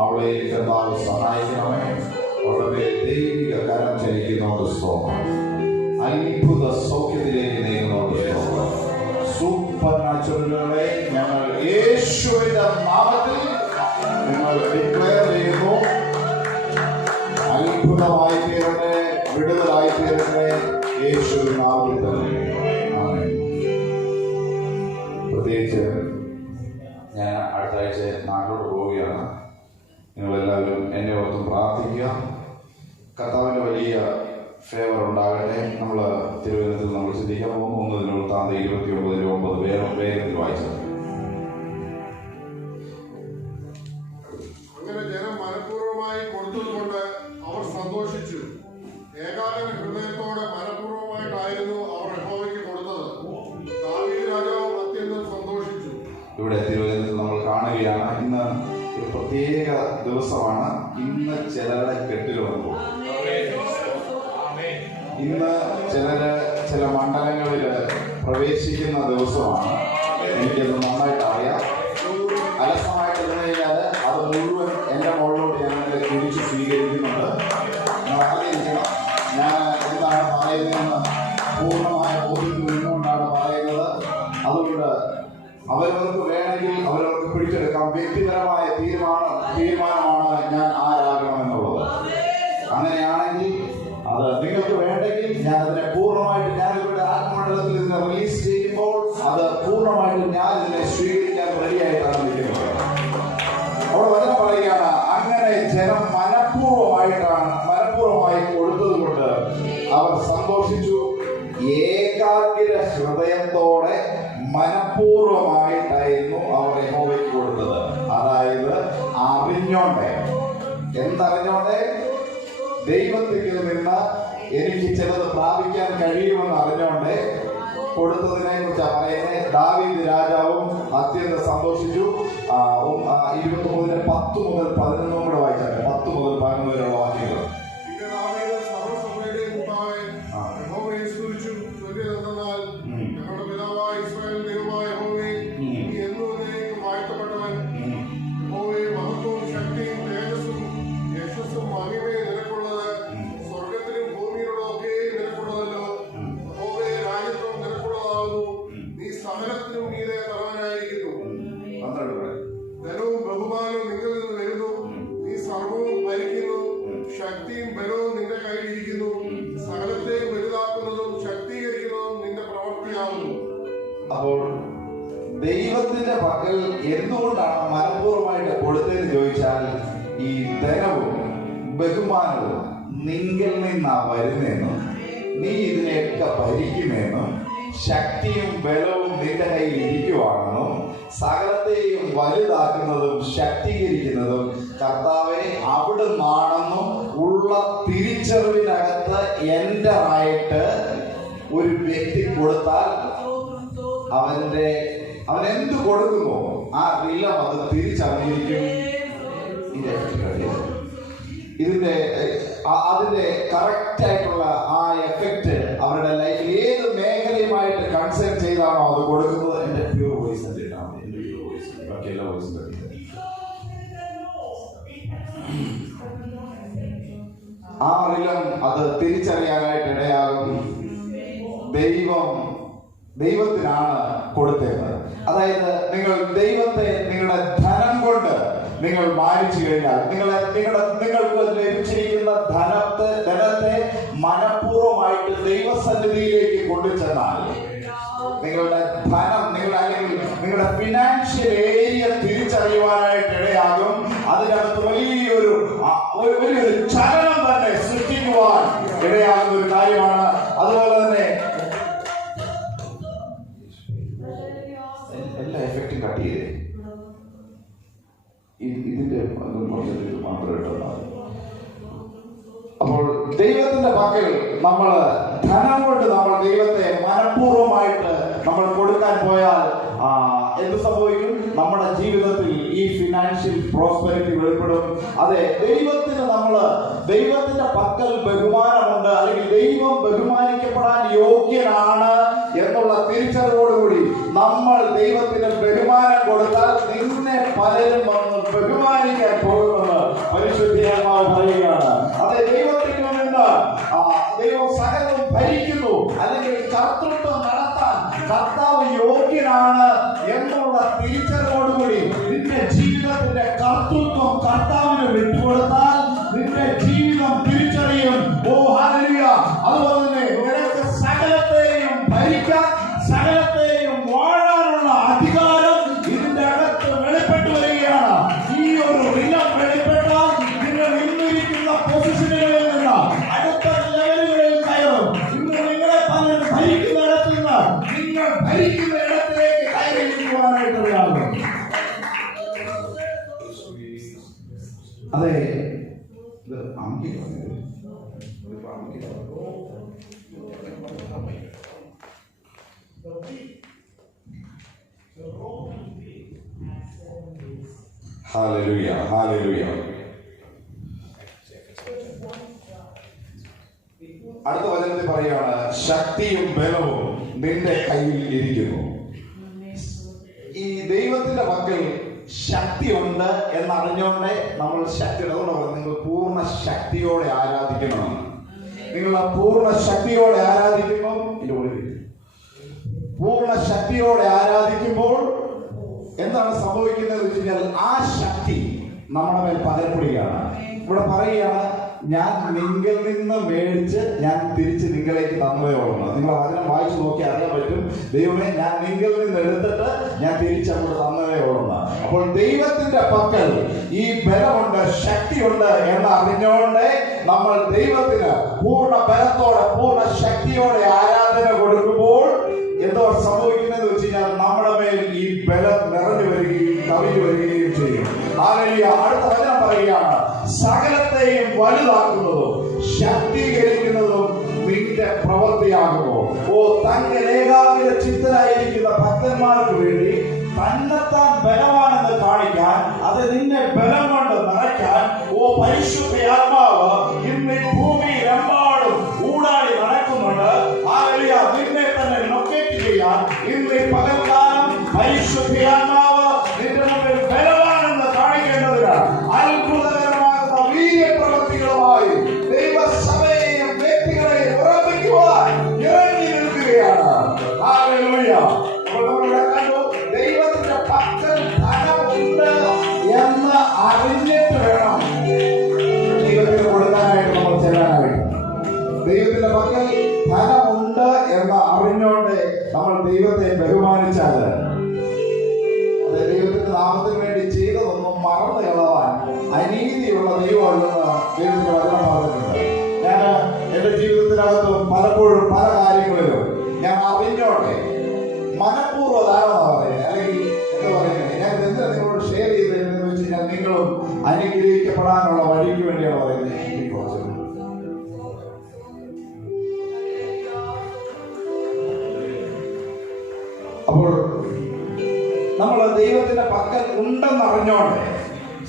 അവളെ കർത്താവ് സഹായിക്കണമേ. അവളുടെ ദൈവിക കരം ചലിക്കുന്നതുകൊണ്ട് സ്തോത്രം. അത്ഭുത സൗഖ്യത്തിലേക്ക് നീങ്ങുന്നതുകൊണ്ട് സ്തോത്രം. സൂപ്പർ നാച്ചുറലുകളെ ഞങ്ങൾ യേശുവിന്റെ നാമത്തിൽ ഞങ്ങൾ ഡിക്ലെയർ ചെയ്യുന്നു. അത്ഭുതമായി തീരട്ടെ, വിടുതലായി തീരട്ടെ, യേശുവിന്റെ നാമത്തിൽ തന്നെ. ആമേൻ. പ്രത്യേകിച്ച് ഞാൻ അടുത്ത ആഴ്ച നാട്ടിലോട്ട് പോവുകയാണ്. നിങ്ങളെല്ലാവരും എന്നെ ഓർത്തും പ്രാർത്ഥിക്കുക. കർത്താവിൻ്റെ വലിയ ഫേവർ ഉണ്ടാകട്ടെ. നമ്മൾ തിരുവനന്തപുരത്തിൽ നമ്മൾ ചിന്തിക്കാൻ പോകുന്നു. 1 വേഗത്തിൽ വായിച്ചത്. അങ്ങനെ ജനം മനഃപൂർവ്വമായി കൊടുത്തതുകൊണ്ട് അവർ സന്തോഷിച്ചു. ഏകാഗ്രത ഹൃദയത്തോടെ മനഃപൂർവ്വമായിട്ടായിരുന്നു അവർ യഹോവയ്ക്ക് കൊടുത്തത്. ദാവീദ് രാജാവ് അത്യന്തം സന്തോഷിച്ചു. ഇവിടെ തിരുവനന്തപുരത്ത് നമ്മൾ കാണുകയാണ്. ഇന്ന് ഒരു പ്രത്യേക ദിവസമാണ്. ഇന്ന് ചിലരുടെ കെട്ടുകൾ പോകും. ഇന്ന് ചില മണ്ഡലങ്ങളിൽ പ്രവേശിക്കുന്ന ദിവസമാണ്. എനിക്കത് നന്നായിട്ട് അറിയാം. അലസമായിട്ട് കഴിഞ്ഞാൽ അത് മുഴുവൻ എൻ്റെ മുകളിലോട്ട് ഞാൻ തിരിച്ച് സ്വീകരിക്കുന്നുണ്ട്. അറിയിക്കണം ഞാൻ എന്താണ് പറയുന്നതെന്ന് പൂർണ്ണമായ ബോധ്യം നിന്നുകൊണ്ടാണ് പറയുന്നത്. അതുകൊണ്ട് അവരവർക്ക് വേണമെങ്കിൽ അവരവർക്ക് പിടിച്ചെടുക്കാം. വ്യക്തിപരമായ തീരുമാനമാണ് ഞാൻ ആരാകണമെന്നുള്ളത്. അങ്ങനെയാണെങ്കിൽ അത് നിങ്ങൾക്ക് വേണ്ടെങ്കിൽ ഞാൻ അതിനെ പൂർണ്ണമായിട്ട്, ഞാനിവിടെ ആത്മമണ്ഡലത്തിൽ ഇതിനെ റിലീസ് ചെയ്യുമ്പോൾ അത് പൂർണ്ണമായിട്ട് ഞാൻ ഇതിനെ സ്വീകരിക്കാൻ റെഡിയായിട്ടാണ് നിൽക്കുന്നത്. അവിടെ വചനം പറയുകയാണ്, അങ്ങനെ ജനം മനഃപൂർവ്വമായി കൊടുത്തത് കൊണ്ട് അവർ സന്തോഷിച്ചു. ഏകാഗ്ര ഹൃദയത്തോടെ മനഃപൂർവ്വമായിട്ടായിരുന്നു അവർ യഹോവയ്ക്ക് കൊടുത്തത്. അതായത് അറിഞ്ഞോണ്ടേ. എന്തറിഞ്ഞോണ്ടേ? ദൈവത്തിൽ നിന്ന് എനിക്ക് ചിലത് പ്രാപിക്കാൻ കഴിയുമെന്ന് അറിഞ്ഞോണ്ടേ കൊടുത്തതിനെ കുറിച്ചാണ് പറയുന്നത്. ദാവീദ് രാജാവും അത്യന്തം സന്തോഷിച്ചു. 29 10 മുതൽ 11 കൂടെ വായിച്ചാൽ 10 മുതൽ 11 വരെയുള്ള വാക്യങ്ങൾ. ഞങ്ങളുടെ പിതാവായ ഇസ്രായേൽ ദൈവമായ യഹോവേ, നീ എന്നും വാഴ്ത്തപ്പെട്ടവൻ. യഹോവേ, മഹത്വവും ശക്തിയും തേജസ്സും യശസ്സും മഹിമയും നിനക്കുള്ളത്. സ്വർഗത്തിലും ഭൂമിയിലുള്ളതൊക്കെ നിനക്കുള്ളതല്ലോ. യഹോവേ, രാജ്യത്വം നിനക്കുള്ളതാകുന്നു. നീ സകലത്തിനും മീതെ തലവനായിരിക്കുന്നു. ധനവും ബഹുമാനവും നിങ്ങളിൽ നിന്ന് വരുന്നു. നീ സർവവും ഭരിക്കുന്നു. ശക്തിയും ബലവും നിന്റെ കയ്യിലിരിക്കുന്നു. സകലത്തെയും വലുതാക്കുന്നതും ശക്തീകരിക്കുന്നതും നിന്റെ പ്രവൃത്തിയാകുന്നു. അപ്പോൾ ദൈവത്തിന്റെ പക്കൽ എന്തുകൊണ്ടാണ് മനഃപൂർവ്വമായിട്ട് കൊടുത്തതെന്ന് ചോദിച്ചാൽ, ഈ ധനവും ബഹുമാനവും നിങ്കിൽ നിന്നാ വരുന്നെന്നും നീ ഇതിനെയൊക്കെ ഭരിക്കുമെന്നും ശക്തിയും ബലവും നിന്റെ കയ്യിൽ ഇരിക്കുവാണെന്നും സകലത്തെയും വലുതാക്കുന്നതും ശക്തീകരിക്കുന്നതും കർത്താവെ അവിടുന്നാണെന്നും ഉള്ള തിരിച്ചറിവിനകത്ത് എൻ്റെ ആയിട്ട് ഒരു വ്യക്തി കൊടുത്താൽ അവൻ എന്ത് കൊടുക്കുമോ ആ റിലം അത് തിരിച്ചറിഞ്ഞിരിക്കും. അതിന്റെ കറക്റ്റ് ആയിട്ടുള്ള ആ എഫക്റ്റ് അവരുടെ ലൈഫിൽ ഏത് മേഖലയുമായിട്ട് കൺസേൺ ചെയ്താണോ അത് കൊടുക്കുന്നത്. എന്റെ പ്യൂർ വോയിസ് എന്തിട്ടാണ് എന്റെ പ്യൂർ വോയിസ്, ബാക്കി എല്ലാ വോയിസും ആ റിലം അത് തിരിച്ചറിയാനായിട്ട് ഇടയാകും. ദൈവത്തിനാണ് കൊടുത്തത്. അതായത് നിങ്ങൾ ദൈവത്തെ നിങ്ങളുടെ ധനം കൊണ്ട് നിങ്ങൾ മാനിച്ചു കഴിഞ്ഞാൽ, നിങ്ങൾക്ക് ലഭിച്ചിരിക്കുന്ന ധനത്തെ മനഃപൂർവ്വമായിട്ട് ദൈവസന്നിധിയിലേക്ക് കൊണ്ടുചെന്നാൽ നിങ്ങളുടെ ധനം അല്ലെങ്കിൽ നിങ്ങളുടെ ഫിനാൻഷ്യൽ ഏരിയ തിരിച്ചറിയുവാനായിട്ട് ഇടയാകും. അതിനകത്ത് വലിയൊരു ചലനം തന്നെ സൃഷ്ടിക്കുവാൻ ഇടയാകുന്ന ഒരു കാര്യമാണ്. അതുപോലെ തന്നെ എല്ലാ എഫക്റ്റും കട്ട് ചെയ്തേ, ഇതിന്റെ മാത്രം ഇട്ടതാണ്. അപ്പോൾ ദൈവത്തിന്റെ പക്കൽ നമ്മൾ ധനം കൊണ്ട് നമ്മൾ ദൈവത്തെ മനഃപൂർവ്വമായിട്ട് നമ്മൾ കൊടുക്കാൻ പോയാൽ എന്ത് സംഭവിക്കും? നമ്മുടെ ജീവിതത്തിൽ ഈ ഫിനാൻഷ്യൽ പ്രോസ്പെരിറ്റി വെളിപ്പെടും. അതെ, ദൈവത്തിന്റെ പക്കൽ ബഹുമാനമുണ്ട്, അല്ലെങ്കിൽ ദൈവം ബഹുമാനിക്കപ്പെടാൻ യോഗ്യനാണ് എന്നുള്ള തിരിച്ചറിവോടുകൂടി നമ്മൾ ദൈവത്തിന് ബഹുമാനം കൊടുത്താൽ നിന്നെ പലരും വന്ന് ബഹുമാനിക്കാൻ പോകുമെന്ന് പരിശുദ്ധാത്മാവ് പറയുകയാണ്. അതെ, ദൈവത്തിൽ നിന്ന് ദൈവം സകലം ഭരിക്കുന്നു, അല്ലെങ്കിൽ കർത്തൃത്വം നടത്താൻ കർത്താവ് യോഗ്യനാണ് എന്നുള്ള തിരിച്ചറിവോടുകൂടി നിന്റെ ജീവിതത്തിന്റെ കർത്തൃത്വം കർത്താവിന് വിട്ടുകൊടുത്താൽ നിന്റെ ജീവിതം തിരിച്ചറിയും. ഓ ഹല്ലേലൂയ! അതുപോലെ തന്നെ നിനക്ക് സകലത്തെയും ഭരിക്കാൻ, സകലത്തെയും വാഴാനുള്ള അധികാരം ഇതിന്റെ അകത്ത് വെളിപ്പെട്ടു വരികയാണ്. ഈ ഒരു ഇനം വെളിപ്പെട്ടാൽ നിങ്ങൾ ഇന്നിരിക്കുന്ന പൊസിഷനുകളിൽ നിന്ന് അടുത്ത ലെവലുകളിൽ കയറും. ഇന്ന് നിങ്ങളെ പലരും ഭരിക്കുന്നിടത്ത് നിന്ന് നിങ്ങൾ ഭരിക്കുന്ന ഇടത്തിലേക്ക് കയറിയിരിക്കുവാനായിട്ടുള്ളതാണ്. അതെ, ഇത് ഹല്ലേലൂയ, ഹല്ലേലൂയ. അടുത്ത വചനത്തിൽ പറയുകയാണ്, ശക്തിയും ബലവും നിന്റെ കയ്യിൽ ഇരിക്കുന്നു. ഈ ദൈവത്തിന്റെ പക്കൽ ശക്തിയുണ്ട് എന്നറിഞ്ഞുകൊണ്ട് നമ്മൾ ശക്തിയോടെ, നിങ്ങൾ പൂർണ്ണ ശക്തിയോടെ ആരാധിക്കണമെന്ന്. നിങ്ങൾ പൂർണ്ണ ശക്തിയോടെ ആരാധിക്കുമ്പോൾ എന്താണ് സംഭവിക്കുന്നത് വെച്ച് കഴിഞ്ഞാൽ ആ ശക്തി നമ്മുടെ മേൽ പകരപ്പെടുകയാണ്. ഇവിടെ പറയുകയാണ്, ഞാൻ നിങ്ങളിൽ നിന്ന് മേടിച്ച് ഞാൻ തിരിച്ച് നിങ്ങളിലേക്ക് തന്നതോളന്ന്. നിങ്ങൾ വചനം വായിച്ചു നോക്കി അറിയാൻ പറ്റും. ദൈവമേ, ഞാൻ നിങ്ങളിൽ നിന്ന് എടുത്തിട്ട് ഞാൻ തിരിച്ചങ്ങോട്ട് തന്നതോളന്ന്. അപ്പോൾ ദൈവത്തിന്റെ പക്കൽ ഈ ബലമുണ്ട്, ശക്തിയുണ്ട് എന്ന് അറിഞ്ഞുകൊണ്ട് നമ്മൾ ദൈവത്തിന് പൂർണ്ണ ബലത്തോടെ പൂർണ്ണ ശക്തിയോടെ ആരാധന കൊടുക്കുമ്പോൾ എന്തോ സംഭവിക്കുന്നത് വെച്ച് കഴിഞ്ഞാൽ നമ്മുടെ മേൽ ഈ ബലം നിറഞ്ഞു വരികയും കവിഞ്ഞു വരികയും ചെയ്യും. ഹല്ലേലൂയ. അടുത്ത വചനം പറയുകയാണ്, സകലത്തെയും വലുതാക്കുന്നതും ശക്തീകരിക്കുന്നതും നിന്റെ പ്രവൃത്തിയാകുമോ. ഓ, തങ്ങൾ ഏകാഗ്ര ചിത്തരായിരിക്കുന്ന ഭക്തന്മാർക്ക് വേണ്ടി തന്നെത്താൻ ബലമാണെന്ന് കാണിക്കാൻ, അത് നിന്നെ ബലം കൊണ്ട് നിറയ്ക്കാൻ, ഓ പരിശുദ്ധ ആത്മാവ് ഇന്ന് ഭൂമിയിലെമ്പാടും ഊടാടി നടക്കുന്നുണ്ട്. ഹല്ലേലൂയ. നിന്നെ തന്നെ ലൊക്കേറ്റ് ചെയ്യാൻ ഇന്ന് പകൽക്കാലം പരിശുദ്ധ ആത്മാവ് നിന്റെ മുമ്പിൽ ബലമാണെന്ന് കാണിക്കേണ്ടതിന് അത്ഭുതകരമാകുന്ന വീര്യപ്രവൃത്തികളുമായി ദൈവസഭയെയും വ്യക്തികളെയും ഉറപ്പിക്കുവാൻ ഇറങ്ങി നിൽക്കുകയാണ്. ഹല്ലേലൂയ. ദൈവത്തിന്റെ പക്കൽ ധനമുണ്ട് എന്ന് അറിഞ്ഞിട്ട് വേണം ദൈവത്തിന് കൊടുക്കാനായിട്ട് നമ്മൾ ചെല്ലാനായിട്ട്. ദൈവത്തിന്റെ പക്കൽ ധനമുണ്ട് എന്ന് അറിഞ്ഞുകൊണ്ട് നമ്മൾ ദൈവത്തെ ബഹുമാനിച്ചാൽ ദൈവത്തിന്റെ നാമത്തിന് വേണ്ടി ചെയ്തതൊന്നും മറന്നു കളവാൻ അനീതിയുള്ള ദൈവമല്ലെന്ന് ദൈവത്തിന്റെ വചനം പറഞ്ഞിട്ടുണ്ട്. ഞാൻ എന്റെ ജീവിതത്തിനകത്തും പലപ്പോഴും പല കാര്യങ്ങളിലും ഞാൻ അറിഞ്ഞോട്ടെ മനഃപൂർവ്വതാണെന്ന് പറയുന്നത്, അല്ലെങ്കിൽ എന്താ പറയുന്നത്, ഞാൻ എന്താ നിങ്ങളോട് ഷെയർ ചെയ്തതെന്ന് വെച്ച് കഴിഞ്ഞാൽ നിങ്ങളും അനുഗ്രഹിക്കപ്പെടാനുള്ള വഴിക്ക് വേണ്ടിയാണ് പറയുന്നത്. അപ്പോൾ നമ്മൾ ദൈവത്തിന്റെ പക്കൽ ഉണ്ടെന്നറിഞ്ഞോണ്ട്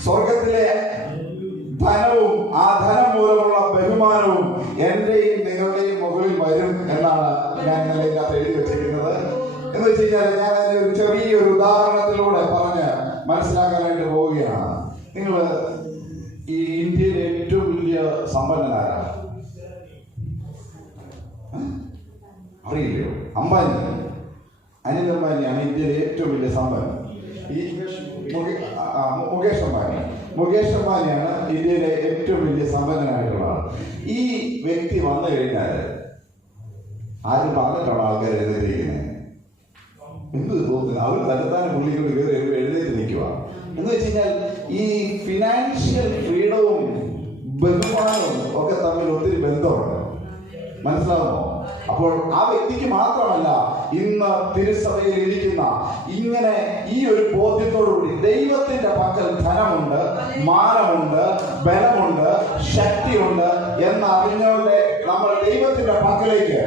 സ്വർഗത്തിലെ ധനവും ആ ധനം മൂലമുള്ള ബഹുമാനവും എന്റെയും നിങ്ങളുടെയും മുകളിൽ വരും എന്നാണ് ഞാൻ ഇന്നലെ ഇതിനകത്ത് എഴുതി വെച്ചിരിക്കുന്നത്. എന്ന് വെച്ച് കഴിഞ്ഞാൽ ഞാൻ അതിന്റെ ഒരു ചെറിയൊരു ഉദാഹരണത്തിലൂടെ പറഞ്ഞ് മനസ്സിലാക്കാനായിട്ട് പോവുകയാണ്. നിങ്ങൾ ഈ ഇന്ത്യയിലെ ഏറ്റവും വലിയ സമ്പന്നനാരാണ്? അറിയില്ലയോ? അംബാനി, അനിൽ അംബാനിയാണ് ഇന്ത്യയിലെ ഏറ്റവും വലിയ സമ്പന്നൻ. ഈ മുകേഷ് അംബാനിയാണ് ഇന്ത്യയിലെ ഏറ്റവും വലിയ സമ്പന്നനായിട്ടുള്ള ആൾ. ഈ വ്യക്തി വന്നു കഴിഞ്ഞാൽ ആരും പറഞ്ഞിട്ടാണ് ആൾക്കാർ എഴുന്നേറ്റിരിക്കുന്നത്? എന്ത് തോന്നുന്നു? അവർ തന്നെത്താനെ പുള്ളിയോട് കയറി എഴുന്നേറ്റ് നിൽക്കുക. എന്ന് വെച്ച് കഴിഞ്ഞാൽ ഈ ഫിനാൻഷ്യൽ ഫ്രീഡവും ബഹുമാനവും ഒക്കെ തമ്മിൽ ഒത്തിരി ബന്ധമുണ്ട്. മനസ്സിലാവുമോ? അപ്പോൾ ആ വ്യക്തിക്ക് മാത്രമല്ല, ഇന്ന് തിരുസഭയിൽ ഇരിക്കുന്ന ഇങ്ങനെ ഈ ഒരു ബോധ്യത്തോടുകൂടി ദൈവത്തിന്റെ പക്കൽ ധനമുണ്ട്, മാനമുണ്ട്, ബലമുണ്ട്, ശക്തിയുണ്ട് എന്നറിഞ്ഞുകൊണ്ട് നമ്മൾ ദൈവത്തിന്റെ പക്കലേക്ക്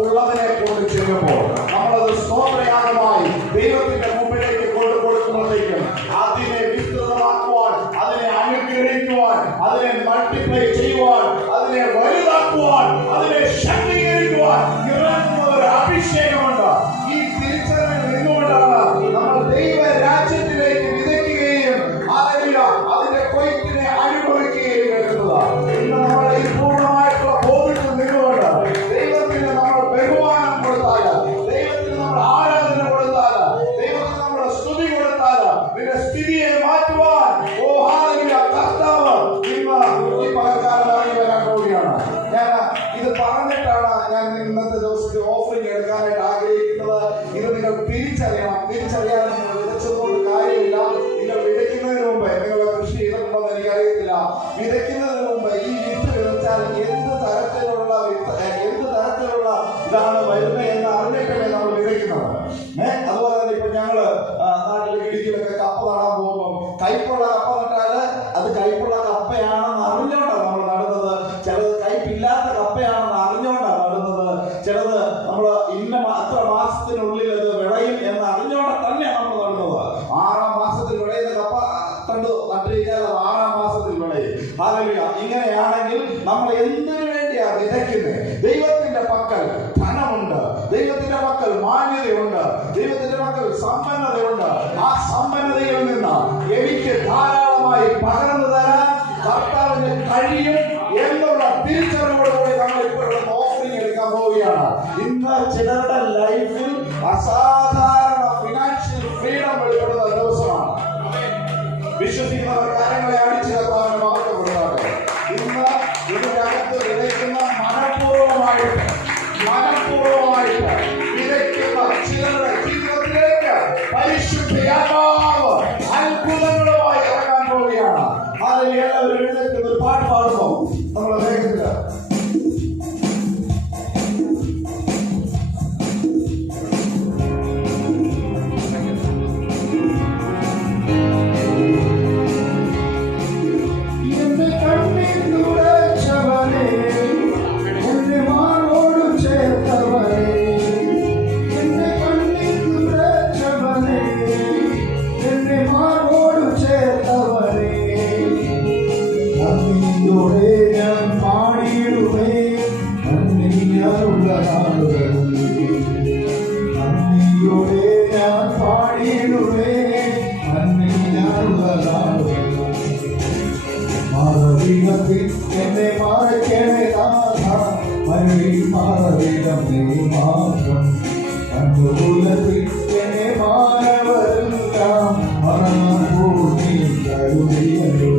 ഉള്ളതിനെ കൊണ്ട് ചെല്ലുമ്പോൾ നമ്മളത് സ്തോത്രയാഗമായി ദൈവത്തിന്റെ മുമ്പിലേക്ക് കൊണ്ടു കൊടുക്കുമ്പോഴേക്കും അതിനെ വിസ്തൃതമാക്കുവാൻ, അതിനെ അനുഗ്രഹിക്കുവാൻ, അതിനെ മൾട്ടിപ്ലൈ ചെയ്യുവാൻ, അതിനെ വലുതാക്കുവാൻ, അതിനെ ശക്തീകരിക്കുവാൻ ഇറങ്ങുന്ന ഒരു അഭിഷേകമുണ്ട്. ഈ തിരിച്ചറിവിൽ നിന്നുകൊണ്ടാണ് നമ്മൾ ദൈവ രാജ്യത്തിലേക്ക് വിതയ്ക്കുകയും അതിന്റെ കൊയ്ത്തിനെ അനുഭവിക്കുകയും വരുന്നത്. ഇന്ന് നമ്മുടെ ഈ പൂർണ്ണമായിട്ടുള്ള ബോധ്യത്തിൽ നിന്നുകൊണ്ട് ദൈവത്തിന് നമ്മൾ ബഹുമാനം കൊടുത്താൽ, ദൈവത്തിന് നമ്മൾ ആരാധന കൊടുത്താൽ, ദൈവത്തിന് നമ്മൾ സ്തുതി കൊടുത്താൽ നിന്റെ സ്ഥിതിയെ മാറ്റുവാൻ കർത്താവ് ഇന്ന് ഈ പകൽക്കാലം ഇറങ്ങി വരാൻ പോവുകയാണ്. ഞാൻ ഇത് പറഞ്ഞിട്ടാണ് ഞാൻ ഇന്നത്തെ ദിവസത്തെ ഓഫറിംഗ് എടുക്കാനായിട്ട് ആഗ്രഹിക്കുന്നത്. ഇത് നിങ്ങൾ തിരിച്ചറിയാൻ നിങ്ങൾ വിതച്ചതുകൊണ്ട് കാര്യമില്ല. നിങ്ങൾ വിതയ്ക്കുന്നതിന് മുമ്പ്, നിങ്ങൾ കൃഷി ചെയ്തിട്ടുണ്ടോ എന്ന് എനിക്കറിയത്തില്ല, വിതയ്ക്കുന്നതിന് മുമ്പ് ഈ വിത്ത് വിതച്ചാൽ എന്ത് തരത്തിലുള്ള ഇതാണ് വരുന്നത് എന്ന് അറിഞ്ഞിട്ടല്ലേ നമ്മൾ വിതയ്ക്കുന്നത്. അതുപോലെ തന്നെ ഇപ്പൊ ഞങ്ങള് നാട്ടിലെ ഇടുക്കിയിലൊക്കെ കപ്പ നടാൻ പോകുമ്പോൾ കയ്പുള്ള കപ്പ നട്ടാല് അത് കയ്പുള്ള കപ്പയാണെന്ന് അറിഞ്ഞോണ്ടാണ് നമ്മൾ നടുന്നത്. ചിലത് കയ്പില്ലാത്ത കപ്പയാണെന്ന് അറിഞ്ഞോണ്ടാണ് നടുന്നത്. ചിലത് നമ്മൾ അത്ര മാസത്തിനുള്ളിൽ അത് വിളയും എന്ന് അറിഞ്ഞോണ്ട് തന്നെ നമ്മൾ നടുന്നത്. 6-ാം മാസത്തിൽ വിളയുന്ന കപ്പ കണ്ടു നട്ടിരിക്കാതെ 6-ാം മാസത്തിൽ വിളയും. ഹല്ലേലൂയ. ഇങ്ങനെയാണെങ്കിൽ നമ്മൾ എന്തിനു വേണ്ടിയാ വിതയ്ക്കുന്നത്? ദൈവത്തിന്റെ പക്കൽ ധനമുണ്ട്, ദൈവത്തിന്റെ പക്കൽ മാന്യതയുണ്ട്, ദൈവത്തിന്റെ പക്കൽ സമ്പന്നതയുണ്ട്. ആ സമ്പന്നതയിൽ നിന്ന് എനിക്ക് ധാരാളമായി പകർന്നു തരാൻ കർത്താവിന് കഴിയും എന്നുള്ള തിരിച്ചറിവോടുകൂടി നമ്മൾ ഇപ്പോൾ ഓഫറിംഗ് എടുക്കാൻ പോവുകയാണ്. ഇന്ന് ചിലരുടെ ലൈഫിൽ അസാധാരണ ഫിനാൻഷ്യൽ ഫ്രീഡം വെളിപ്പെടുന്ന ദിവസമാണ്. വിശ്വസിക്കുന്നവർ കാര്യങ്ങളെ അടിച്ചു കത്താൻ മാത്രം കൊടുക്കാതെ ഇന്ന് ഇതിനകത്ത് വിതയ്ക്കുന്ന മനഃപൂർവമായിട്ട് വിതയ്ക്കുന്ന ചിലരുടെ ജീവിതത്തിലേക്ക് പരിശുദ്ധിയാത്മാവ് അത്ഭുതങ്ങളുമായി ഇറങ്ങാൻ പോവുകയാണ്. അതിൽ എല്ലാവരും എഴുന്നേൽക്കുന്ന ഒരു പാട്ട് പാടുമ്പോൾ നമ്മൾ വേഗത്തില്ല എന്നെ മാറേണേ മാറവിടം മാത്രം അനുകൂലത്തിൽ എന്നെ മാനവരെല്ലാം മറന്നൂടി കരുതിയല്ലോ.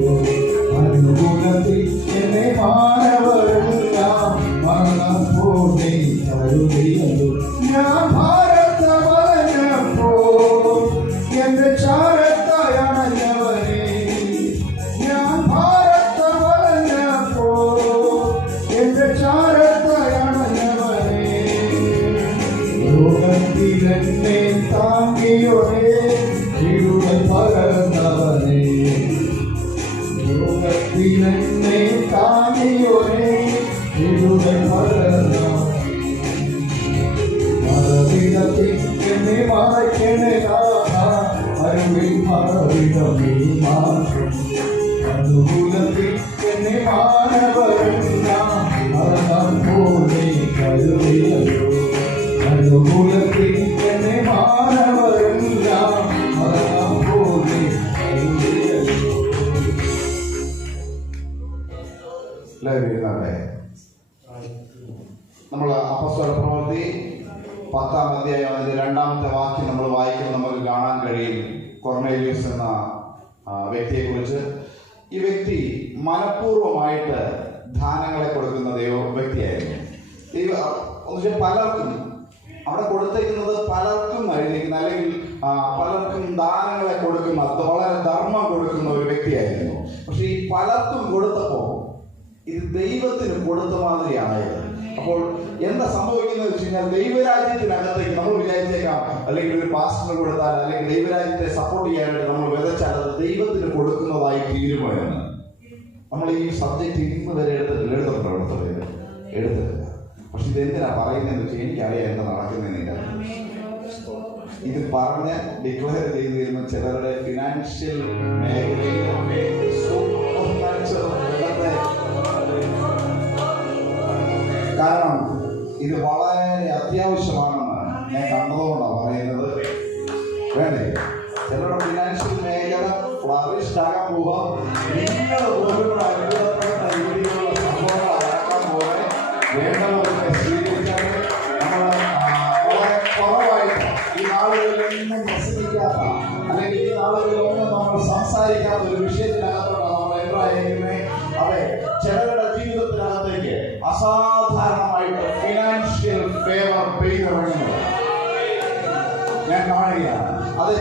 അനുകൂലത്തിൽ എന്നെ മാനവരെല്ലാം മറന്നൂടി കരുതിയല്ലോ. ഞാൻ ഭാരത പറഞ്ഞപ്പോ എന്റെ ചാരത്തായണഞ്ഞവനെ, ഞാൻ ഭാരത പറഞ്ഞപ്പോ എന്റെ ചാരത്തായണഞ്ഞവനെ, ലോകത്തിലെന്നെ താങ്ങിയോടെ ഇരുളൻ പകർന്നവനെ, ലോകത്തിലെന്നെ താങ്ങിയോടെ ഇരുളൻ പകർന്നവനെ, മറവിടത്തിൽ എന്നെ മറയ്ക്കണേ അരുവിൽ മറവിടമേ മാത്രം അനുകൂലത്തിൽ എന്നെ മാനവരെല്ലാം മറന്നാൻ പോലെ കരുതിയല്ലോ. അനുകൂലത്തിൽ എന്നെ മാനവരെല്ലാം മറന്നാൻ പോലെ കരുതിയല്ലോ. നമ്മൾ അപ്പോസ്തല പ്രവൃത്തി 10-ാം അധ്യായം അതിന്റെ 2-ാമത്തെ വാക്യം നമ്മൾ വായിക്കുമ്പോൾ നമുക്ക് കാണാൻ കഴിയും കൊർണേലിയസ് എന്ന വ്യക്തിയെ കുറിച്ച്. ഈ വ്യക്തി മനഃപൂർവമായിട്ട് ദാനങ്ങളെ കൊടുക്കുന്ന വ്യക്തിയായിരുന്നു. പലർക്കും അവിടെ കൊടുത്തേക്കുന്നത് പലർക്കും എഴുതിയിരിക്കുന്ന അല്ലെങ്കിൽ പലർക്കും ദാനങ്ങളെ കൊടുക്കുന്ന വളരെ ധർമ്മം കൊടുക്കുന്ന ഒരു വ്യക്തിയായിരുന്നു. പക്ഷെ ഈ പലർക്കും കൊടുത്തപ്പോൾ ഇത് ദൈവത്തിന് കൊടുത്ത മാതിരിയാണ് ഇത്. അപ്പോൾ എന്താ സംഭവിക്കുന്നത് വെച്ച് കഴിഞ്ഞാൽ ദൈവരാജ്യത്തിനകത്തേക്ക് നമ്മൾ വിചാരിച്ചേക്കാം, അല്ലെങ്കിൽ ഒരു പാസ്റ്ററിന് കൊടുത്താൽ അല്ലെങ്കിൽ ദൈവരാജ്യത്തെ സപ്പോർട്ട് ചെയ്യാനായിട്ട് നമ്മൾ വിതച്ചാൽ അത് ദൈവത്തിന് കൊടുക്കുന്നതായി തീരുമോ എന്ന് നമ്മൾ ഈ സബ്ജക്റ്റ് ഇന്ന് വരെ എടുത്തിട്ടില്ല. എടുത്തിട്ടില്ല. പക്ഷെ ഇതെന്തിനാ പറയുന്നതെന്ന് വെച്ചാൽ എനിക്കറിയാം എന്താ നടക്കുന്നതെന്നില്ല. ഇത് പറഞ്ഞ് ഡിക്ലെയർ ചെയ്ത് തരുമ്പോൾ ചിലരുടെ ഫിനാൻഷ്യൽ മേഖലയിലൊക്കെ കാരണം ഇത് വളരെ അത്യാവശ്യമാണെന്ന് ഞാൻ കണ്ടതുകൊണ്ടാണ് പറയുന്നത്. വേണ്ടേ? ചിലരുടെ ഫിനാൻഷ്യൽ മേഖല ഫ്ലറിഷ്ഡ് ആകാൻ പോകാം. നിങ്ങൾ പോലുള്ള അത്ഭുതപ്പെട്ട രീതിയിലുള്ള സംഭവങ്ങൾ അടക്കാൻ പോലെ വേണ്ടവർക്ക് സ്വീകരിച്ചാൽ നമ്മൾ വളരെ കുറവായിട്ട് ഈ നാളുകളിലൊന്നും പ്രസംഗിക്കാത്ത അല്ലെങ്കിൽ ഈ നാളുകളിലൊന്നും നമ്മൾ സംസാരിക്കാത്ത ഒരു വിഷയത്തിനകത്തോട്ടാണ് നമ്മൾ എൻ്ററായിരിക്കുന്നത്. അതെ, ചിലരുടെ ജീവിതത്തിനകത്തേക്ക് അസാധാരണമായിട്ട് ഫിനാൻഷ്യൽ ഫേവർ പെയ്തിറങ്ങുന്നത് ഞാൻ കാണുകയാണ്. അത്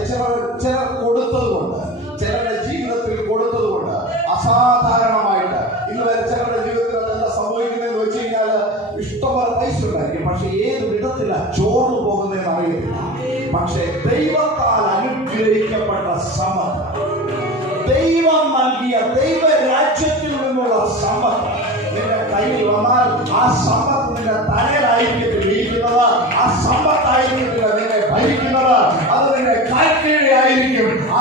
ചിലർ കൊടുത്തതുകൊണ്ട്, ചിലരുടെ ജീവിതത്തിൽ കൊടുത്തതുകൊണ്ട് അസാധാരണമായിട്ട് ഇന്ന് വരെ ചിലരുടെ ജീവിതത്തിൽ അതെന്താ സംഭവിക്കുന്നതെന്ന് വെച്ച് കഴിഞ്ഞാൽ ഇഷ്ടംപോലെ പൈസ ഉണ്ടായിരിക്കും, പക്ഷെ ഏത് വിധത്തിലാണ് ചോർന്നു പോകുന്നതെന്ന് അറിയത്തില്ല. പക്ഷെ ദൈവത്താൽ അനുഗ്രഹിക്കപ്പെട്ട സമ്പത്ത്, ദൈവം നൽകിയ ദൈവരാജ്യത്തിൽ നിന്നുള്ള സമ്പത്ത് നിന്റെ കയ്യിൽ വന്നാൽ ആ സമ്പത്ത് നിന്റെ തലയിലായിരിക്കും ഇരിക്കുന്നത്. ആ സമ്പത്തായിരിക്കത്തില്ല നിന്നെ ഭരിക്കുന്നത്, അത് നിന്റെ കാൽക്കീഴിലായിരിക്കും. ആ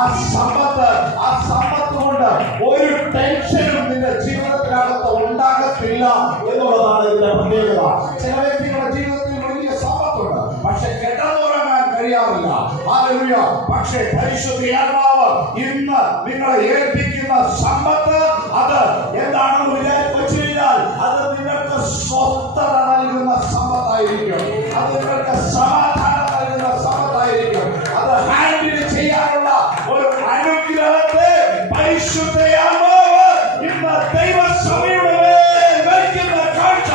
സമ്പത്ത് കൊണ്ട് ഒരു ടെൻഷനും നിന്റെ ജീവിതത്തിനകത്ത് ഉണ്ടാകത്തില്ല എന്നുള്ളതാണ് ഇതിന്റെ പ്രത്യേകത. ചില വ്യക്തികളുടെ ജീവിതത്തിൽ വലിയ സമ്പത്തുണ്ട്, പക്ഷെ കിടന്നുറങ്ങാൻ കഴിയാറില്ല. ഹല്ലേലൂയ. പക്ഷേ പരിശുദ്ധാത്മാവ് ഇന്ന് നിങ്ങളെ ഏൽപ്പിക്കുന്ന സമ്പത്ത് അത് എന്താണെന്ന് വെച്ച് കഴിഞ്ഞാൽ അത് നിങ്ങൾക്ക് സ്വസ്ഥത നൽകുന്ന സമ്പത്തായിരിക്കും. അത് നിങ്ങൾക്ക് സമാധാനം നൽകുന്ന സമ്പത്തായിരിക്കും. അത് ഹാൻഡിൽ ചെയ്യാനുള്ള ഒരു അനുഗ്രഹത്തെ പരിശുദ്ധാത്മാവ് ഇന്ന് ദൈവസഭയുടെ മേൽ വയ്ക്കുന്ന കാഴ്ച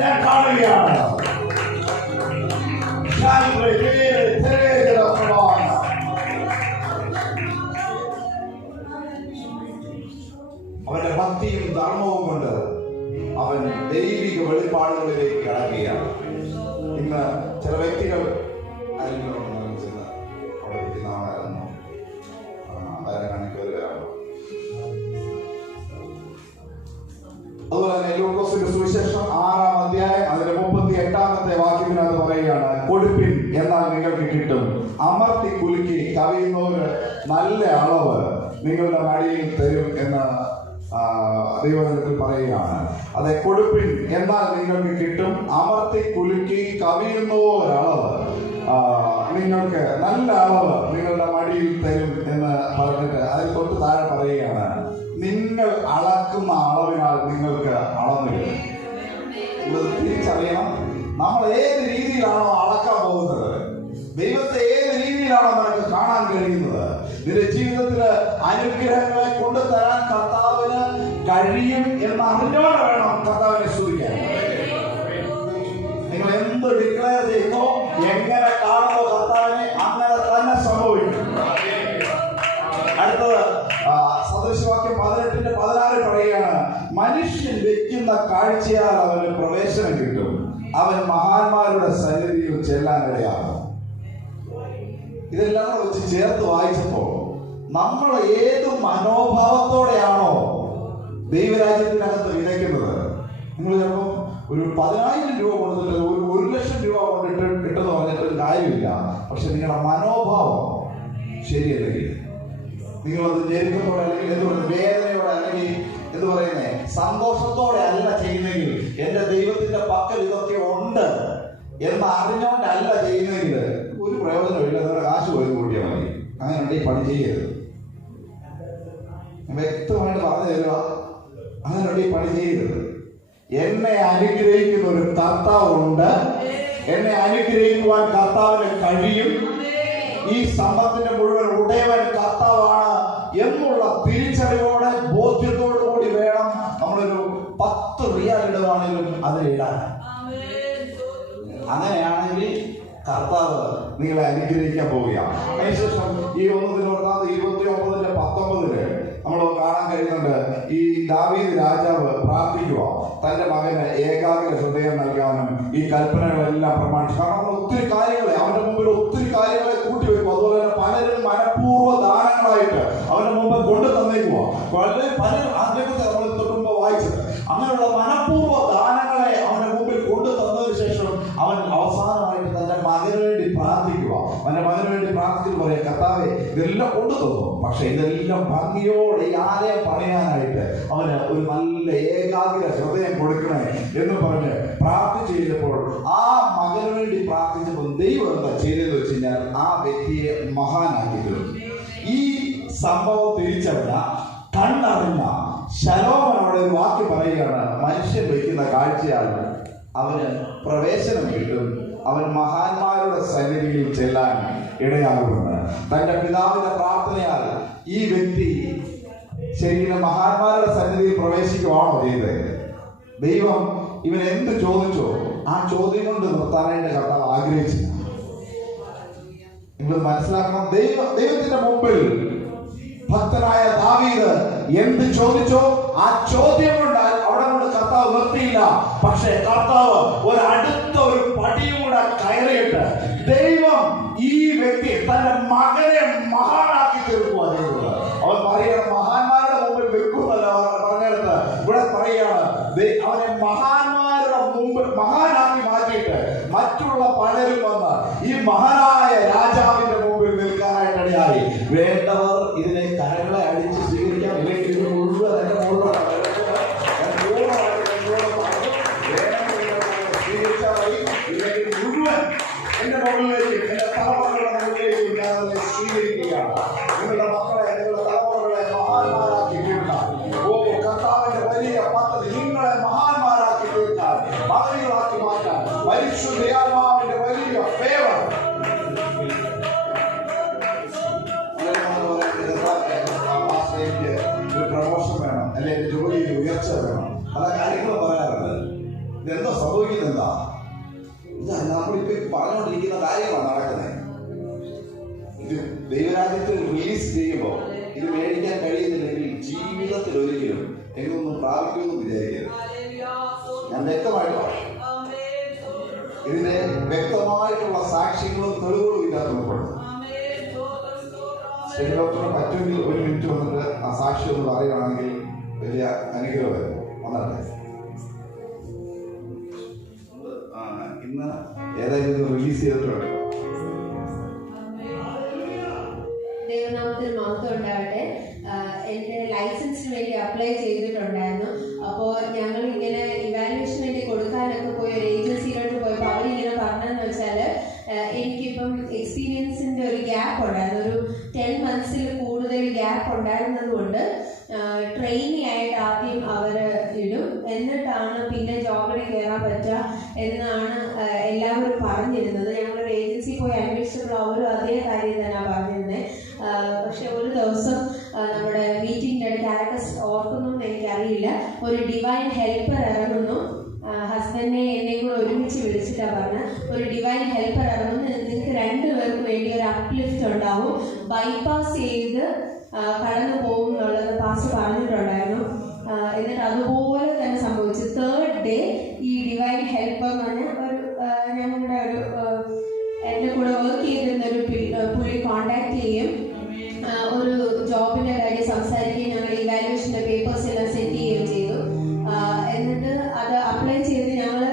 ഞാൻ കാണുകയാണ്. അവന്റെ ഭക്തിയും ധർമ്മവും കൊണ്ട് അവൻ ദൈവിക വെളിപ്പാടുകളിലേക്ക് കടക്കുകയാണ്. ഇന്ന് ചില വ്യക്തികൾ അവിടെ ഇരിക്കുന്ന ആളായിരുന്നു, അതുപോലെ തന്നെ ലൂക്കോസിന്റെ സുവിശേഷം 6-ാം അധ്യായം അതിന്റെ 38-ാമത്തെ വാക്യത്തിനകത്ത് പറയുകയാണ്, കൊടുപ്പിൻ എന്നാൽ നിങ്ങൾക്ക് കിട്ടും, അമർത്തി കുലുക്കി കവിയുന്നവര് നല്ല അളവ് നിങ്ങളുടെ മടിയിൽ തരും എന്ന് ദൈവത്തിൽ പറയുകയാണ്. അതെ, കൊടുപ്പിൻ എന്നാൽ നിങ്ങൾക്ക് കിട്ടും, അമർത്തി കുലുക്കി കവിയുന്നവരളവ് നിങ്ങൾക്ക് നല്ല അളവ് നിങ്ങളുടെ മടിയിൽ തരും എന്ന് പറഞ്ഞിട്ട് അതിൽ തൊട്ട് താഴെ പറയുകയാണ്, നിങ്ങൾ അളക്കുന്ന അളവിനാൽ നിങ്ങൾക്ക് അളന്നു കിട്ടും. ഇത് തിരിച്ചറിയണം. നമ്മൾ ഏത് രീതിയിലാണോ അളക്കാൻ പോകുന്നത്, ദൈവത്തെ ഏത് രീതിയിലാണോ നമുക്ക് കാണാൻ കഴിയുന്നത്, നിന്റെ ജീവിതത്തില് അനുഗ്രഹങ്ങളെ കൊണ്ടുതരാൻ കർത്താവിന് കഴിയും എന്ന് അറിഞ്ഞോടെ വേണം കർത്താവിനെ സ്തുതിക്കാൻ. നിങ്ങൾ എന്ത് ഡിക്ലെയർ ചെയ്യുന്നോ, എങ്ങനെ കാണുന്നോ കർത്താവിനെ, അങ്ങനെ തന്നെ സംഭവിക്കും. അടുത്തത് സദൃശവാക്യം 18:16 പറയുകയാണ്, മനുഷ്യൻ വെക്കുന്ന കാഴ്ചയാൽ അവന് പ്രവേശനം കിട്ടും, അവൻ മഹാന്മാരുടെ സന്നിധിയിൽ ചെല്ലാനിടയാകും. ഇതെല്ലാം കൂടെ വെച്ച് ചേർത്ത് വായിച്ചപ്പോ നമ്മൾ ഏത് മനോഭാവത്തോടെയാണോ ദൈവരാജ്യത്തിനകത്ത് വിതയ്ക്കുന്നത്, നിങ്ങൾ ചിലപ്പം ഒരു 10,000 രൂപ കൊടുത്തിട്ട് 1,00,000 രൂപ കൊണ്ടിട്ട് കിട്ടുമെന്ന് പറഞ്ഞിട്ട് കാര്യമില്ല. പക്ഷെ നിങ്ങളുടെ മനോഭാവം ശരിയല്ലെങ്കിൽ, നിങ്ങളത് ഞെരുക്കത്തോടെ അല്ലെങ്കിൽ എന്തുകൊണ്ട് വേദനയോടെ അല്ലെങ്കിൽ എന്ത് പറയുന്നേ സന്തോഷത്തോടെ അല്ല ചെയ്യുന്നെങ്കിൽ, എന്റെ ദൈവത്തിന്റെ പക്കൽ ഇതൊക്കെ ഉണ്ട് എന്ന് അറിഞ്ഞോണ്ടല്ല ചെയ്യുന്നെങ്കിൽ ഒരു പ്രയോജനമില്ല. നിങ്ങളുടെ കാശ് പോയി കൂട്ടിയാൽ മതി. അങ്ങനെ ഉണ്ടെങ്കിൽ പണി ചെയ്യരുത്. വ്യക്തമായിട്ട് പറഞ്ഞു തരിക, അങ്ങനെ ഉണ്ടെങ്കിൽ പണി ചെയ്യരുത്. എന്നെ അനുഗ്രഹിക്കുന്ന ഒരു കർത്താവുണ്ട്, എന്നെ അനുഗ്രഹിക്കുവാൻ കർത്താവിന് കഴിയും, ഈ സമ്പത്തിന്റെ മുഴുവൻ ഉടയവൻ കർത്താവാണ് എന്നുള്ള തിരിച്ചറിവോടെ ബോധ്യത്തോടു കൂടി വേണം നമ്മളൊരു 10 റിയാൽ ഇടുവാണെങ്കിലും അതിലിടാൻ. അങ്ങനെയാണെങ്കിൽ കർത്താവ് നിങ്ങളെ അനുഗ്രഹിക്കാൻ പോവുകയാണ്. അതിനുശേഷം ഈ 1-19 നമ്മൾ കാണാൻ കഴിയുന്നുണ്ട്, ഈ ദാവീദ് രാജാവ് പ്രാർത്ഥിക്കുക തന്റെ മകന് ഏകാഗ്ര ഹൃദയം നൽകാനും ഈ കൽപ്പനകളെല്ലാം പ്രമാണിച്ചു. കാരണം ഒത്തിരി കാര്യങ്ങളെ അവന്റെ മുമ്പിൽ ഒത്തിരി കാര്യങ്ങളെ കൂട്ടിവെക്കും. അതുപോലെ തന്നെ പലരും മനഃപൂർവ്വ ദാനങ്ങളായിട്ട് അവന്റെ മുമ്പ് കൊണ്ടു തന്നേക്കുക. പലരും അതിനെക്കുറിച്ച് നമ്മൾ തൊട്ടുമ്പോ വായിച്ചത്, അങ്ങനെയുള്ള മനഃപൂർവ്വ ദാനങ്ങളെ അവന്റെ മുമ്പിൽ കൊണ്ടു തന്നതിന് കർത്താവെ ഇതെല്ലാം കൊണ്ടു തന്നു, പക്ഷെ ഇതെല്ലാം ഭംഗിയോടെ ഈ ആലയം പണിയാനായിട്ട് അവന് ഒരു നല്ല ഏകാഗ്ര ഹൃദയം കൊടുക്കണേ എന്ന് പറഞ്ഞ് പ്രാർത്ഥിച്ചു കഴിഞ്ഞപ്പോൾ ആ മകന് വേണ്ടി പ്രാർത്ഥിച്ചപ്പോൾ ദൈവം എന്താ ചെയ്തതെന്ന് വെച്ച് കഴിഞ്ഞാൽ ആ വ്യക്തിയെ മഹാനാക്കി തീർന്നു. ഈ സംഭവം തിരിച്ചറിഞ്ഞ കണ്ടറിഞ്ഞ ശലോമൻ അവിടെ ഒരു വാക്ക് പറയുകയാണ്, മനുഷ്യൻ വയ്ക്കുന്ന കാഴ്ചയാൽ അവന് പ്രവേശനം കിട്ടും, അവൻ മഹാന്മാരുടെ സന്നിധിയിൽ ചെല്ലാൻ ഇടയാകുമെന്ന്. തന്റെ പിതാവിന്റെ പ്രാർത്ഥനയാൽ ഈ വ്യക്തി ശരിക്കും മഹാന്മാരുടെ സന്നിധിയിൽ പ്രവേശിക്കുവാണോ ചെയ്തത്? ദൈവം ഇവൻ എന്ത് ചോദിച്ചോ ആ ചോദ്യം കൊണ്ട് നിർത്താനായിട്ട് കർത്താവ് ആഗ്രഹിച്ചില്ല. നിങ്ങൾ മനസ്സിലാക്കണം, ദൈവത്തിന്റെ മുമ്പിൽ ഭക്തനായ ദാവീദ് എന്ത് ചോദിച്ചോ ആ ചോദ്യം കൊണ്ട് അവിടെ കൊണ്ട് കർത്താവ് നിർത്തിയില്ല. പക്ഷേ കർത്താവ് അടുത്ത ഒരു പടിയും കൂടെ കയറിയിട്ട് ദൈവം ഈ വ്യക്തി തന്റെ മകനെ മഹാനാക്കി തീർക്കുക ചെയ്തത്. അവൻ പറയണം, മഹാന്മാരുടെ മുമ്പിൽ വെക്കുന്നല്ല പറഞ്ഞെടുത്ത് ഇവിടെ പറയാണ്, അവനെ മഹാന്മാരുടെ മുമ്പ് മഹാനാക്കി മാറ്റിയിട്ട് മറ്റുള്ള പലരും വന്ന് ഈ മഹാനായ രാജാവിന്റെ മുമ്പിൽ നിൽക്കാനായിട്ടിടയായി. വേണ്ടവർ ഇതിനെ കരങ്ങളെ അടിച്ച് സ്വീകരിക്കാം, ഇല്ലെങ്കിൽ ഇത് മുഴുവൻ എന്റെ മുകളിലേക്ക് എന്റെ തലമുറകളുടെ മുകളിലേക്ക് ഞാൻ സ്വീകരിക്കുകയാണ്. നിങ്ങളുടെ മക്കളെ നിങ്ങളുടെ തലമുറകളെ മഹാന്മാരാക്കി തീർക്കാൻ കർത്താവിന്റെ വലിയ പദ്ധതി നിങ്ങളെ മഹാന്മാരാക്കി തീർക്കാൻ, മകനുകളാക്കി മാറ്റാൻ പരിശുദ്ധാത്മാവിന്റെ വലിയ ഫേവർ ഒരു പ്രമോഷൻ വേണം, അല്ലെങ്കിൽ ജോലിയിൽ ഉയർച്ച വേണം, പല കാര്യങ്ങളും പറയാറുണ്ട്. ഇതെന്താ സംഭവിക്കുന്നത്? എന്താ ഇത് നമ്മളിപ്പോ പറഞ്ഞുകൊണ്ടിരിക്കുന്ന കാര്യമാണ് നടക്കുന്നത്. ഇത് ദൈവരാജ്യത്തിൽ റിലീസ് ചെയ്യുമ്പോൾ ഇത് മേടിക്കാൻ കഴിയുന്നില്ലെങ്കിൽ ജീവിതത്തിൽ ഒരിക്കലും എന്നൊന്നും പ്രാപിക്കുമെന്ന് വിചാരിക്കരുത്. ഞാൻ വ്യക്തമായിട്ട് പറയാം, ഇതിന്റെ വ്യക്തമായിട്ടുള്ള സാക്ഷ്യങ്ങളും തെളിവുകളും ഇല്ലാത്തപ്പെടുന്നു. സ്റ്റേറ്റ് ഡോക്ടറിന് പറ്റുമെങ്കിൽ ഒരു മിനിറ്റ് വന്നിട്ട് ആ സാക്ഷ്യം ഒന്ന് പറയുകയാണെങ്കിൽ വലിയ അനുഗ്രഹമായിരുന്നു. വന്നട്ടെ. ഇന്ന് ഏതായാലും റിലീസ് ചെയ്തിട്ടുണ്ട്. ദൈവനാമത്തിന് മഹത്വം ഉണ്ടാവട്ടെ. എൻ്റെ ലൈസൻസിന് വേണ്ടി അപ്ലൈ ചെയ്തിട്ടുണ്ടായിരുന്നു. അപ്പോൾ ഞങ്ങൾ ഇങ്ങനെ ഇവാലുവേഷന് വേണ്ടി കൊടുക്കാനൊക്കെ പോയി ഒരു ഏജൻസിയിലോട്ട് പോയപ്പോൾ അവരിങ്ങനെ പറഞ്ഞതെന്ന് വെച്ചാൽ എനിക്കിപ്പം എക്സ്പീരിയൻസിൻ്റെ ഒരു ഗ്യാപ്പ് ഉണ്ടായിരുന്നു, ഒരു 10 months കൂടുതൽ ഗ്യാപ്പ് ഉണ്ടായിരുന്നത് കൊണ്ട് ട്രെയിനി ആയിട്ട് ആദ്യം അവർ ഇടും, എന്നിട്ടാണ് പിന്നെ ജോബിൽ കയറാൻ പറ്റുക എന്നാണ് എല്ലാവരും പറഞ്ഞിരുന്നത്. ഞങ്ങളൊരു ഏജൻസി പോയി അന്വേഷിച്ചപ്പോൾ അവരും അതേ കാര്യം തന്നെയാണ് പറഞ്ഞിരുന്നത്. പക്ഷെ ഒരു ദിവസം നമ്മുടെ മീറ്റിംഗിൻ്റെ ഇടയ്ക്ക് ആരൊക്കെ ഓർക്കുന്നു എനിക്കറിയില്ല, ഒരു ഡിവൈൻ ഹെൽപ്പർ ഇറങ്ങുന്നു. ഹസ്ബൻഡിനെ എന്നെയും കൂടെ ഒരുമിച്ച് വിളിച്ചിട്ടാണ് പറഞ്ഞത്, ഒരു ഡിവൈൻ ഹെൽപ്പർ ഇറങ്ങുന്നു, നിങ്ങൾക്ക് 2 പേർക്ക് വേണ്ടി ഒരു അപ്ലിഫ്റ്റ് ഉണ്ടാവും, ബൈപ്പാസ് ചെയ്ത് കടന്നു പോകും എന്നുള്ളത് പാസ്റ്റർ പറഞ്ഞിട്ടുണ്ടായിരുന്നു. എന്നിട്ട് അതുപോലെ തന്നെ സംഭവിച്ചു. 3rd day ഈ ഡിവൈൻ ഹെൽപ്പർ എന്ന് പറഞ്ഞാൽ ഒരു ഞങ്ങളുടെ ഒരു എൻ്റെ കൂടെ വർക്ക് ചെയ്തിരുന്നൊരു പുള്ളി കോണ്ടാക്ട് ചെയ്യും, ഒരു ജോബിൻ്റെ കാര്യം സംസാരിക്കുകയും ഞങ്ങൾ ഇവാലുവേഷൻ്റെ പേപ്പേഴ്സ് എല്ലാം സെറ്റ് ചെയ്യുകയും ചെയ്തു. എന്നിട്ട് അത് അപ്ലൈ ചെയ്ത് ഞങ്ങൾ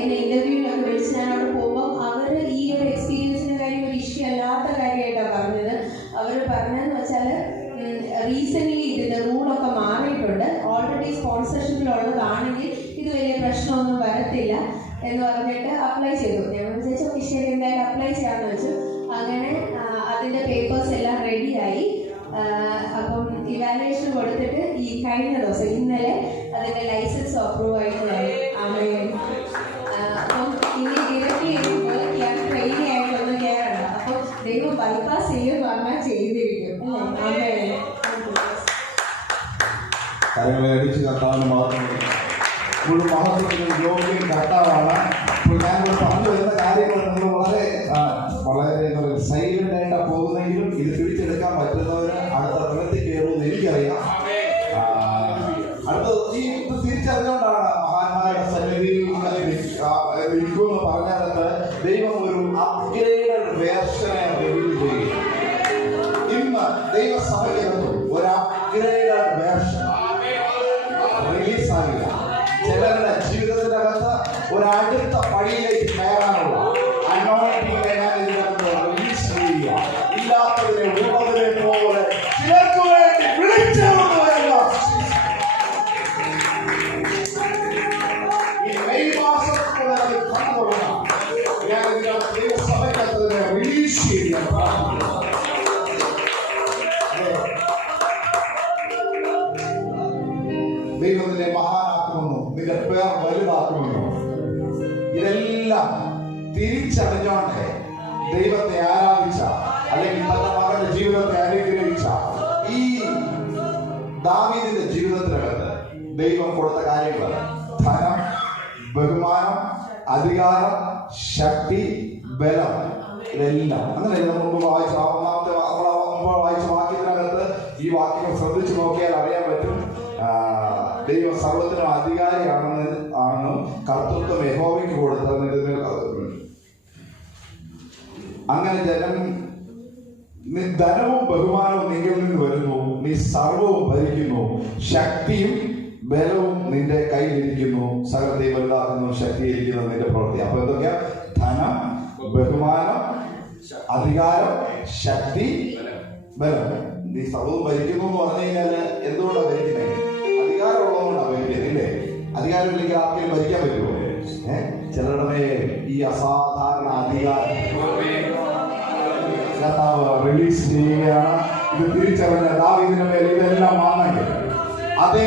എന്നെ ഇൻ്റർവ്യൂവിലൊക്കെ വിളിച്ച് ഞാൻ അവിടെ പോകുമ്പോൾ അവർ ഈ ഒരു എക്സ്പീരിയൻസിൻ്റെ കാര്യം ഒരു ഇഷ്യൂ അല്ലാത്ത കാര്യമായിട്ടാണ് പറഞ്ഞത്. അവർ പറഞ്ഞതെന്ന് വെച്ചാൽ റീസെൻ്റ്ലി ഇതിൻ്റെ റൂളൊക്കെ മാറിയിട്ടുണ്ട്, ഓൾറെഡി സ്പോൺസർഷിപ്പിലുള്ളതാണെങ്കിൽ ഇത് വലിയ പ്രശ്നമൊന്നും വരത്തില്ല എന്ന് പറഞ്ഞിട്ട് അപ്ലൈ ചെയ്തു. ഞങ്ങൾ വിചാരിച്ചു ഓക്കെ ശരി എന്തായാലും അപ്ലൈ ചെയ്യാമെന്ന് വെച്ചു. അങ്ങനെ അതിൻ്റെ പേപ്പേഴ്സ് എല്ലാം റെഡിയായി. അപ്പം ഇവാലുവേഷൻ കൊടുത്തിട്ട് ഈ കഴിഞ്ഞ ദിവസം ഇന്നലെ അതിൻ്റെ ലൈസൻസ് അപ്രൂവ് ആയിട്ട് അപ്പം ഇനി ഡയറക്റ്റ്ലി ട്രെയിനി ആയിട്ടൊന്നും കയറണ്ട. അപ്പോൾ ദൈവം ബൈപ്പാസ് ചെയ്യുമെന്ന് പറഞ്ഞാൽ ചെയ്തിരിക്കും അല്ലേ? കാര്യങ്ങളെ അടിച്ച് കർത്താവിന് മാത്രം ഒരു മഹത്വത്തിനും യോഗ്യം കർത്താവാണ്. ഇപ്പോൾ ഞാനിവിടെ പറഞ്ഞു വരുന്ന കാര്യങ്ങൾ നിങ്ങൾ വളരെ എന്താ പറയുക സൈലന്റ് ആയിട്ടാണ് പോകുന്നെങ്കിലും ഇത് പിടിച്ചെടുക്കാൻ പറ്റുന്നവര് അടുത്ത പ്രവൃത്തി കയറുമെന്ന് എനിക്കറിയാം. അടുത്ത ഈ തിരിച്ചറിഞ്ഞുകൊണ്ടാണ് മഹാന്മാരുടെ സന്നിധിയിൽ ഇരിക്കുമെന്ന് പറഞ്ഞത്. ദൈവം ഒരു അപ്ഗ്രേഡഡ് വേർഷനെ റിവീൽ ചെയ്യുക. ഇന്ന് ദൈവസഭയ്ക്കകത്തും ഒരു അപ്ഗ്രേഡഡ് വേർഷൻ റിലീസാകുക. ചിലരുടെ ജീവിതത്തിനകത്ത് ഒരടുത്ത പടിയിലേക്ക് കയറാനുള്ള അനോയിന്റിംഗ് റിലീസ് ചെയ്യുക. ഇല്ലാത്തൊരു ദൈവം നിന്നെ മഹാനാക്കുമെന്നും നിന്റെ പേർ വലുതാക്കുമെന്നും ഇതെല്ലാം തിരിച്ചറിഞ്ഞോണ്ട് ദൈവത്തെ ആരാധിച്ച അല്ലെങ്കിൽ തന്റെ മകന്റെ ജീവിതത്തെ അനുഗ്രഹിച്ച ഈ ദാവീദിന്റെ ജീവിതത്തിനകത്ത് ദൈവം കൊടുത്ത കാര്യങ്ങൾ ധനം, ബഹുമാനം, അധികാരം, ശക്തി, ബലം, ഇതെല്ലാം അങ്ങനെ മുമ്പ് വായിച്ച വായിച്ച വാക്യത്തിനകത്ത് ഈ വാക്യങ്ങൾ ശ്രദ്ധിച്ചു നോക്കിയാൽ അറിയാൻ പറ്റും. ദൈവം സർവ്വത്തിനും അധികാരിയാണെന്നും കർത്തൃത്വം യഹോവയ്ക്ക് കൊടുത്തതിന് അങ്ങനെ ധനവും ബഹുമാനവും നിന്നിൽ നിന്ന് വരുന്നു, നീ സർവവും ഭരിക്കുന്നു, ശക്തിയും ബലവും നിന്റെ കയ്യിലിരിക്കുന്നു, സകലത്തെ വലുതാക്കുന്നു, ശക്തിയിരിക്കുന്നു നിന്റെ പ്രവൃത്തി. അപ്പൊ എന്തൊക്കെയാ? ധനം, ബഹുമാനം, അധികാരം, ശക്തി, ബലം. നീ സർവവും ഭരിക്കുന്നു എന്ന് പറഞ്ഞു കഴിഞ്ഞാല് എന്തുകൊണ്ടാണ് ഭരിക്കുന്നത്? അധികാരം ഉള്ളതുകൊണ്ടാണ് ഭരിക്കുന്നത്, ഇല്ലേ? അധികാരം ഇല്ലെങ്കിൽ ആർക്കെങ്കിലും ഭരിക്കാൻ പറ്റുമോ? ചിലരുടെ മേൽ ഈ അസാധാരണ അധികാരം കർത്താവ് റിലീസ് ചെയ്യുകയാണ്. ഇത് തിരിച്ചറിഞ്ഞ ദാവീദിന്റെ മേൽ ഇതെല്ലാം വന്നെങ്കിൽ അതേ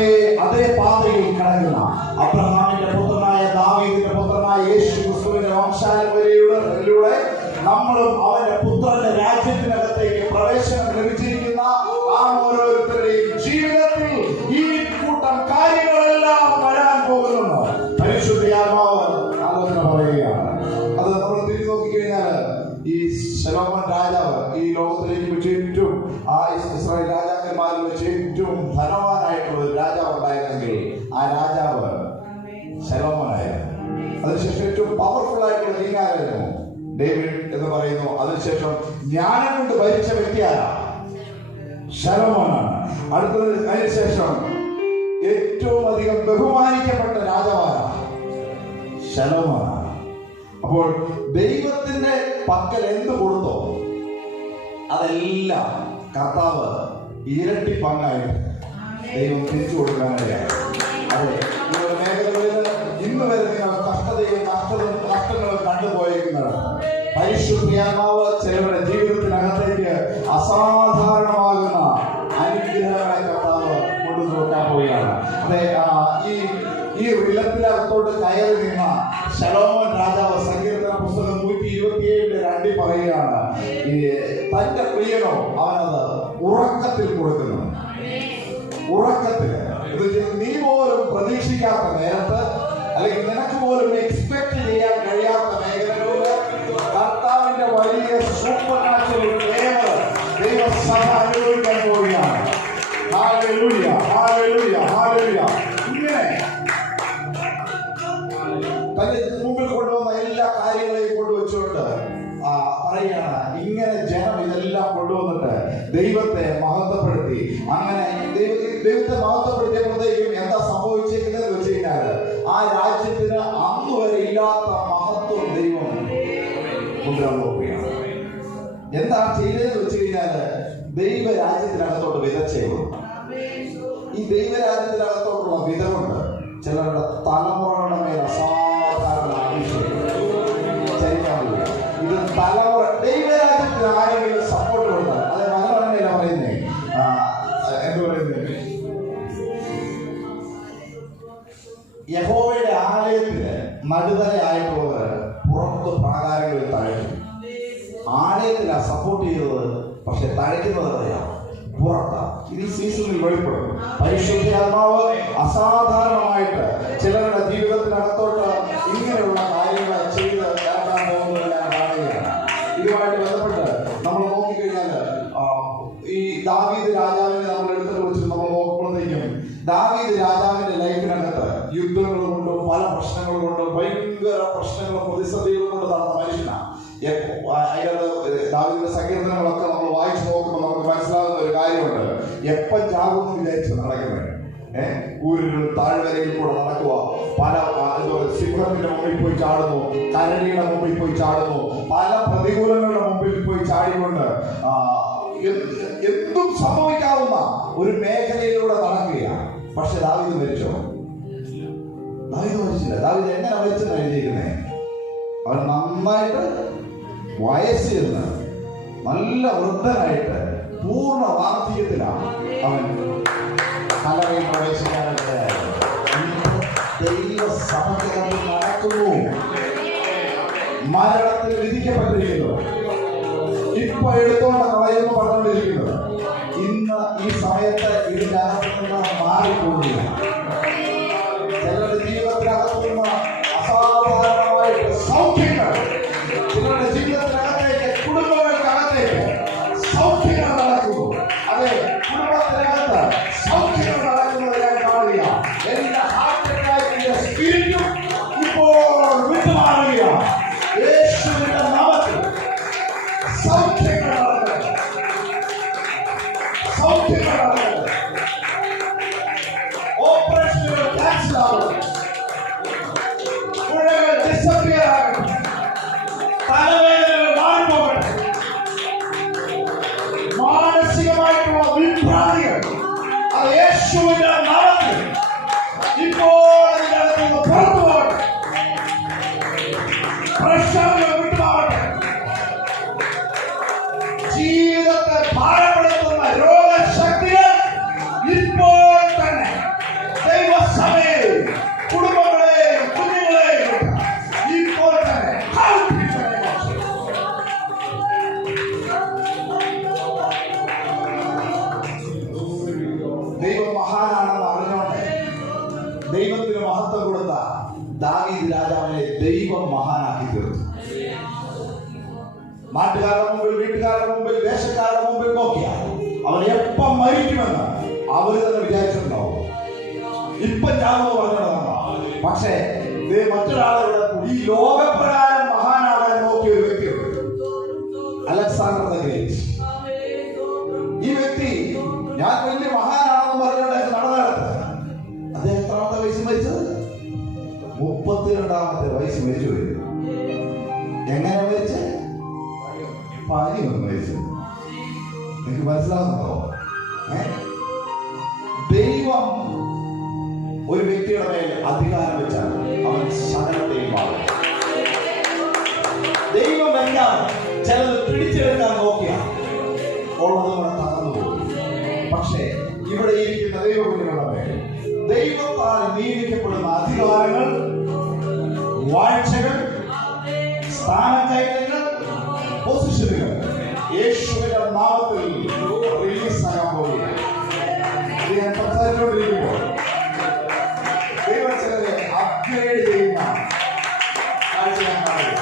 പാതയിൽ കിടക്കുന്ന അബ്രഹാമിന്റെ പുത്രനായ ദാവീദിന്റെ പുത്രനായ യേശു ക്രിസ്തുവിന്റെ വംശാവലിയിലൂടെ നമ്മളും അവന്റെ പുത്രന്റെ രാജ്യത്തിനകത്തേക്ക് പ്രവേശനം ലഭിച്ചിരിക്കുന്ന ആ ഓരോരുത്തരുടെയും ജീവിതത്തിൽ ഈ കൂട്ടം കാര്യങ്ങളെല്ലാം വരാൻ പോകുന്നു. പരിശുദ്ധാത്മാവ് ആലോചന പറയുകയാണ്. അത് നമ്മൾ തിരിഞ്ഞു നോക്കിക്കഴിഞ്ഞാൽ ഈ ശലോമോൻ രാജാവ് ഈ ലോകത്തിലേക്ക് വെച്ച് ഏറ്റവും ഇസ്രായേൽ രാജാക്കന്മാരിൽ വെച്ച് ഏറ്റവും ധനവാനായിട്ടുള്ള ഒരു രാജാവ് ഉണ്ടായിരുന്നെങ്കിൽ ആ രാജാവ് ശലോമോനായിരുന്നു. അതിനുശേഷം ഏറ്റവും പവർഫുൾ ആയിട്ടുള്ള കിങ്ങായിരുന്നു ഡേവിഡ് എന്ന് പറയുന്നു. അതിനുശേഷം ജ്ഞാനം കൊണ്ട് ഭരിച്ച വ്യക്തിയാരാ? ശലോമോനാണ്. അടുത്തത് അതിനുശേഷം ഏറ്റവും അധികം ബഹുമാനിക്കപ്പെട്ട രാജാവാണ് ശലോമോനാണ്. അപ്പോൾ ദൈവത്തിന്റെ പക്കൽ എന്ത് കൊടുത്തോ അതെല്ലാം കർത്താവ് ഇരട്ടി പങ്കായിട്ട് ദൈവം തിരിച്ചു കൊടുക്കാനിടയായി. അതെ, നിങ്ങളുടെ മേഖലകളിൽ ഇന്ന് വരെ നിങ്ങൾ കഷ്ടതയും നഷ്ടങ്ങളും കണ്ടുപോയിരിക്കുന്നത് പരിശുദ്ധാത്മാവ് ചിലവരുടെ ജീവിതത്തിനകത്തേക്ക് അസാധാരണമാകുന്ന അനുഗ്രഹങ്ങളെ കർത്താവ് കൊണ്ടുനോക്കാൻ പോവുകയാണ്. അതെ, ഈ വിലത്തിനകത്തോട്ട് കയറി നിന്ന ശലോമോൻ രാജാവ് സങ്കീർത്തന പുസ്തകം 127:2 പറയുകയാണ്, തന്റെ പ്രിയനോ അവനത് ഉറക്കത്തിൽ കൊടുക്കുന്നു. ഉറക്കത്തിൽ നീ പോലും പ്രതീക്ഷിക്കാത്ത നേരത്ത് അല്ലെങ്കിൽ നിനക്ക് പോലും എക്സ്പെക്ട് ചെയ്യാൻ കഴിയാത്ത മേഖലകളിൽ കർത്താവിന്റെ വലിയ സൂപ്പർ നാച്ചുറൽ ഫേവർ ദൈവസഭ അനുഭവിക്കാൻ പോവുകയാണ്. ഹല്ലേലൂയ, ഹല്ലേലൂയ, ഹല്ലേലൂയ. ഇങ്ങനെ തന്റെ മുമ്പിൽ കൊണ്ടുവന്ന എല്ലാ കാര്യങ്ങളെയും കൊണ്ടുവച്ചുകൊണ്ട് പറയുകയാണ്, ഇങ്ങനെ ജനം ഇതെല്ലാം കൊണ്ടുവന്നിട്ട് ദൈവത്തെ മഹത്വപ്പെടുത്തി. അങ്ങനെ ദൈവത്തെ മഹത്വപ്പെടുത്തിയപ്പോഴത്തേക്കും എന്താ സംഭവിച്ചേക്കുന്നത് വെച്ച് കഴിഞ്ഞാൽ ആ രാജ്യത്തിന് അന്ന് വരെ ഇല്ലാത്ത മഹത്വം ദൈവം കൊണ്ടുവരാൻ നോക്കുകയാണ്. എന്താണ് ചെയ്തതെന്ന് വെച്ച് കഴിഞ്ഞാല് ദൈവരാജ്യത്തിനകത്തോട്ട് വിതച്ചേക്കും. ഈ ദൈവരാജ്യത്തിനകത്തോട്ടുള്ള വിധമുണ്ട് ചിലരുടെ തലമുറകളുടെ മേൽ അസാധാരണ അഭിഷേകം ചരിക്കാൻ പോവുക. ഇത് തലമുറ ദൈവരാജ്യത്തിന് ആരെങ്കിലും സപ്പോർട്ട് കൊടുത്താൽ അത് മനോരമയില പറയുന്നേ എന്ത് പറയുന്നത്, യഹോവയുടെ ആലയത്തില് നടുതലയായിട്ടുള്ളവർ പുറത്ത് പ്രാകാരങ്ങളിൽ തഴയ്ക്കും. ആലയത്തിലാ സപ്പോർട്ട് ചെയ്തത്, പക്ഷെ തഴയ്ക്കുന്നത് അറിയാം പുറത്താ. ഇത് സീസണിൽ വെളിപ്പെടും. പരിശുദ്ധാത്മാവ് അസാധാരണമായിട്ട് ചിലരുടെ ജീവിതത്തിനകത്തോട്ട് ഇങ്ങനെയുള്ള കാര്യങ്ങൾ ചെയ്ത് കേൾക്കാൻ പോകുന്നത് ഞാൻ കാണുകയാണ്. ഇതുമായിട്ട് ബന്ധപ്പെട്ട് നമ്മൾ നോക്കിക്കഴിഞ്ഞാൽ ഈ ദാവീദ് രാജാവിനെ നമ്മൾ എടുത്തിട്ട് വെച്ച് നമ്മൾ നോക്കുമ്പോഴത്തേക്കും ദാവീദ് രാജാവിന്റെ ലൈഫിനകത്ത് യുദ്ധങ്ങൾ കൊണ്ടും പല പ്രശ്നങ്ങൾ കൊണ്ടും ഭയങ്കര പ്രശ്നങ്ങളും പ്രതിസന്ധികളും കൊണ്ട് നടന്ന മനുഷ്യനാണ്. ദാവീദിന്റെ സങ്കീർത്തനങ്ങളൊക്കെ നമ്മൾ വായിച്ചു നോക്കുമ്പോൾ നമുക്ക് മനസ്സിലാകുന്ന ഒരു കാര്യമുണ്ട്. എപ്പം ചാകുമെന്ന് വിചാരിച്ച് നടക്കുന്നത്, ഊരുകൾ താഴ്വരയിൽ കൂടെ നടക്കുക, പല സിംഹത്തിന്റെ മുമ്പിൽ പോയി ചാടുന്നു, കരടിയുടെ മുമ്പിൽ പോയി ചാടുന്നു, പല പ്രതികൂലങ്ങളുടെ മുമ്പിൽ പോയി ചാടിക്കൊണ്ട് എന്തും സംഭവിക്കാവുന്ന ഒരു മേഖലയിലൂടെ നടക്കുകയാണ്. പക്ഷെ ദാവീദ് മരിച്ചോ? ദാവീദ് മരിച്ചില്ല. ദാവീദ് എങ്ങനെ മരിച്ചെന്ന് എഴുതിയിരിക്കുന്നേ? അവൻ നന്നായിട്ട് വയസ്സിരുന്ന് നല്ല വൃദ്ധനായിട്ട് പൂർണ്ണ വാർദ്ധക്യത്തിലാണ് അവൻ കലറയിൽ പ്രവേശിക്കാനിടയായത്. മരണത്തിൽ വിധിക്കപ്പെട്ടിരിക്കുന്നത്, ഇപ്പൊ എടുത്തോണ്ട് കളയുന്നു പറഞ്ഞുകൊണ്ടിരിക്കുന്നത്, ഇന്ന് ഈ സമയത്ത് ഇതിന്റെ അകത്ത് നിന്ന് മാറിപ്പോവുക. ചിലരുടെ ജീവിതത്തിനകത്തുനിന്ന് അസാധാരണമായിട്ട് സൗഖ്യങ്ങൾ, ചിലരുടെ ജീവിതത്തിനകത്തേക്ക്, കുടുംബങ്ങൾക്കകത്തേക്ക് സൗഖ്യങ്ങൾ നടക്കുന്നു. അതെ, കുടുംബത്തിനകത്ത് സൗഖ്യങ്ങൾ നടക്കുന്നത് ഞാൻ കാണുക. എല്ലാ ഹാർട്ട് അറ്റാക്കിന്റെ സ്പിരിറ്റും ഇപ്പോൾ വിട്ടുമാറുകയാണ്. യേശുവിന്റെ നാമത്തിൽ സൗഖ്യങ്ങൾ നടക്കുന്നത്, സൗഖ്യങ്ങൾ നടക്കുന്നത്. ഓപ്പറേഷനുകൾ ക്യാൻസൽ ആകുന്നു, പുഴകൾ ഡിസപ്പിയർ ആകുന്നു, തലവേദനകൾ മാറിപ്പോകട്ടെ, മാനസികമായിട്ടുള്ള വിഭ്രാന്തികൾ അത് യേശുവിന്റെ നാമത്തിൽ ഇപ്പോൾ അതിന്റെ അകത്ത് നിന്ന് പുറത്തു പോകട്ടെ. പ്രശ്നങ്ങൾ വിട്ടുമാറട്ടെ. ജീവിതത്തെ ഭാരപ്പെടുത്തുന്ന രോഗശക്തികൾ ഇപ്പോൾ തന്നെ ദൈവസഭയെയും കുടുംബങ്ങളെയും കുഞ്ഞുങ്ങളെയും ഇപ്പോൾ തന്നെ ദൈവം മഹാനാണെന്ന് അറിഞ്ഞോട്ടെ ദൈവത്തിന് മഹത്വം കൊടുത്ത ദാവീദ് രാജാവിനെ ദൈവം മഹാനാക്കി തീർത്തു. നാട്ടുകാരുടെ മുമ്പിൽ, വീട്ടുകാരുടെ മുമ്പിൽ, ദേശക്കാരുടെ മുമ്പിൽ നോക്കിയാൽ അവൻ എപ്പം മരിക്കുമെന്ന് അവര് തന്നെ വിചാരിച്ചിട്ടുണ്ടാവും. ഇപ്പം ഞാനെന്ന് പറഞ്ഞിട്ടുണ്ടാവും. പക്ഷേ മറ്റൊരാളുടെ ഈ ലോകപ്രകാരം മഹാനാകാൻ നോക്കിയ ഒരു വ്യക്തിയുണ്ട്, അലക്സാണ്ടർ ദ ഗ്രേറ്റ്. ഈ വ്യക്തി ഞാൻ വലിയ മഹാനാണെന്ന് പറഞ്ഞുകൊണ്ട് നടന്നെടുത്ത് അദ്ദേഹം എത്രാമത്തെ വയസ്സ് മരിച്ചത്? 32ാമത്തെ വയസ്സ് മരിച്ചു വരും. എങ്ങനെ മരിച്ച? പനി വന്ന് മരിച്ചു. നിങ്ങൾക്ക് മനസ്സിലാകുന്നുണ്ടോ? ദൈവം ഒരു വ്യക്തിയുടെ മേൽ അധികാരം വെച്ചാൽ അവൻ സകലത്തെയും മാറും. ദൈവം വെക്കാൻ ചിലത് പിടിച്ചെടുക്കാൻ നോക്കിയാൽ ഉള്ളത് കൂടെ തകർന്നു പോകും. പക്ഷേ ഇവിടെ ഇരിക്കുന്ന ദൈവകുഞ്ഞുങ്ങളുടെ മേൽ ദൈവത്താൽ നിയമിക്കപ്പെടുന്ന അധികാരങ്ങൾ, വാഴ്ചകൾ, സ്ഥാനക്കയറ്റങ്ങൾ, പൊസിഷനുകൾ യേശുവിന്റെ നാമത്തിൽ റിലീസാകാൻ പോവുകയാണ്. ഇത് ഞാൻ സംസാരിച്ചുകൊണ്ടിരിക്കുമ്പോൾ ദൈവം ചിലരെ അപ്ഗ്രേഡ് ചെയ്യുന്ന കാഴ്ച ഞാൻ കാണുക.